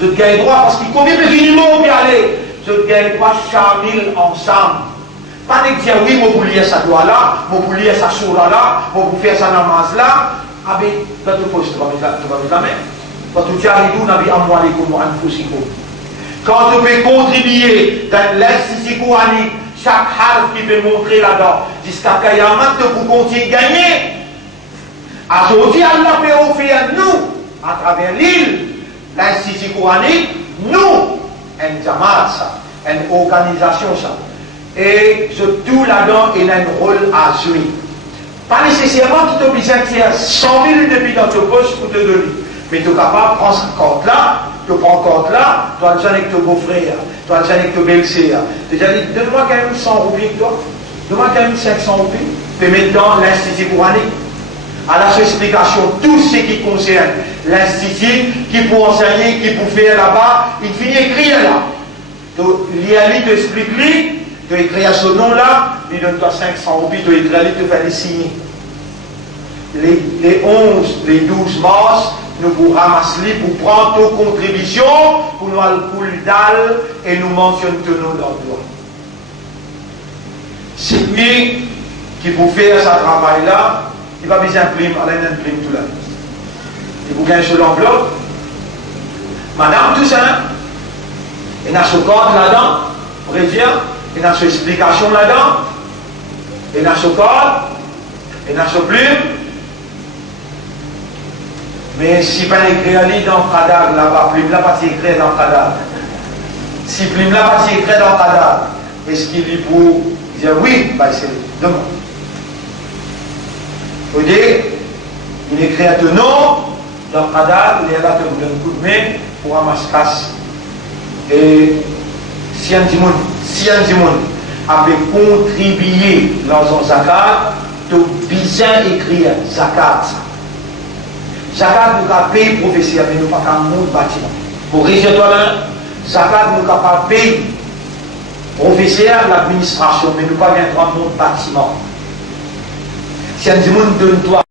Je gagne droit, parce qu'il combien de minimum qui aller, je gagne droit chamil ensemble. Pas de dire oui, moi vous lier ça doigt là, moi vous lier ça soura là, moi vous faire ça namaz là. Ah ben, là tu peux, tu vas mettre la main. Quand tu dis à l'idou, nabi amwalikum wa anfusikum. Quand tu peux contribuer dans l'institut coranique, chaque harf qui peut montrer là-dedans, jusqu'à Kayamat, pour continuer à gagner. Aujourd'hui, Allah peut offrir à nous, à travers l'île, l'institut coranique, nous, un jamaat ça, une organisation ça. Et tout là-dedans, il a un rôle à jouer. Pas nécessairement tu es obligé de faire 100 000 depuis dans ta poche pour te donner. Mais tu es capable de prendre ce compte-là, tu prends ce compte-là, tu as déjà avec ton beau-frère, tu as déjà avec ton belle-sœur. Tu as dit, donne-moi quand même 100 roupies avec toi, donne-moi quand même 500 roupies, puis mets dans l'institut coranique. À la explication, tout ce qui concerne l'institut, qui pour enseigner, qui pour faire là-bas, il finit écrire là. L'IALI te explique lui. Tu écris à ce nom-là, il donne-toi 500 roupies, tu écris à lui, tu fais les signer. Les 11, les 12 mars, nous vous ramassons pour prendre nos contributions, pour nous aller pour le dalle et nous mentionnons tous nos endroits. C'est lui qui pour faire ce travail-là, il va besoin d'imprimer, elle imprime tout là. Il vous gagne sur l'enveloppe. Madame Toussaint, il a ce code là-dedans, on pourrait dire. Il y a une explication là-dedans, il y a ce code, il y a ce plume. Mais si pas écrit dans le cadavre là-bas, plume là pas écrit dans le cadavre. Si plume là pas écrit dans le cadavre, est-ce qu'il est pour dire oui, bah c'est demain. Vous voyez, il écrit à ton nom dans le cadavre, il est là, tu donnes un coup de main pour ramasser casse. Et si un monde avait contribué dans un zakat, tu bien écrire zakat. Zakat nous a payé professeur, mais nous pas qu'un monde bâtiment. Pour réussir toi-même, zakat nous a payé professeur l'administration, mais nous pas qu'un monde bâtiment. Si un monde donne toi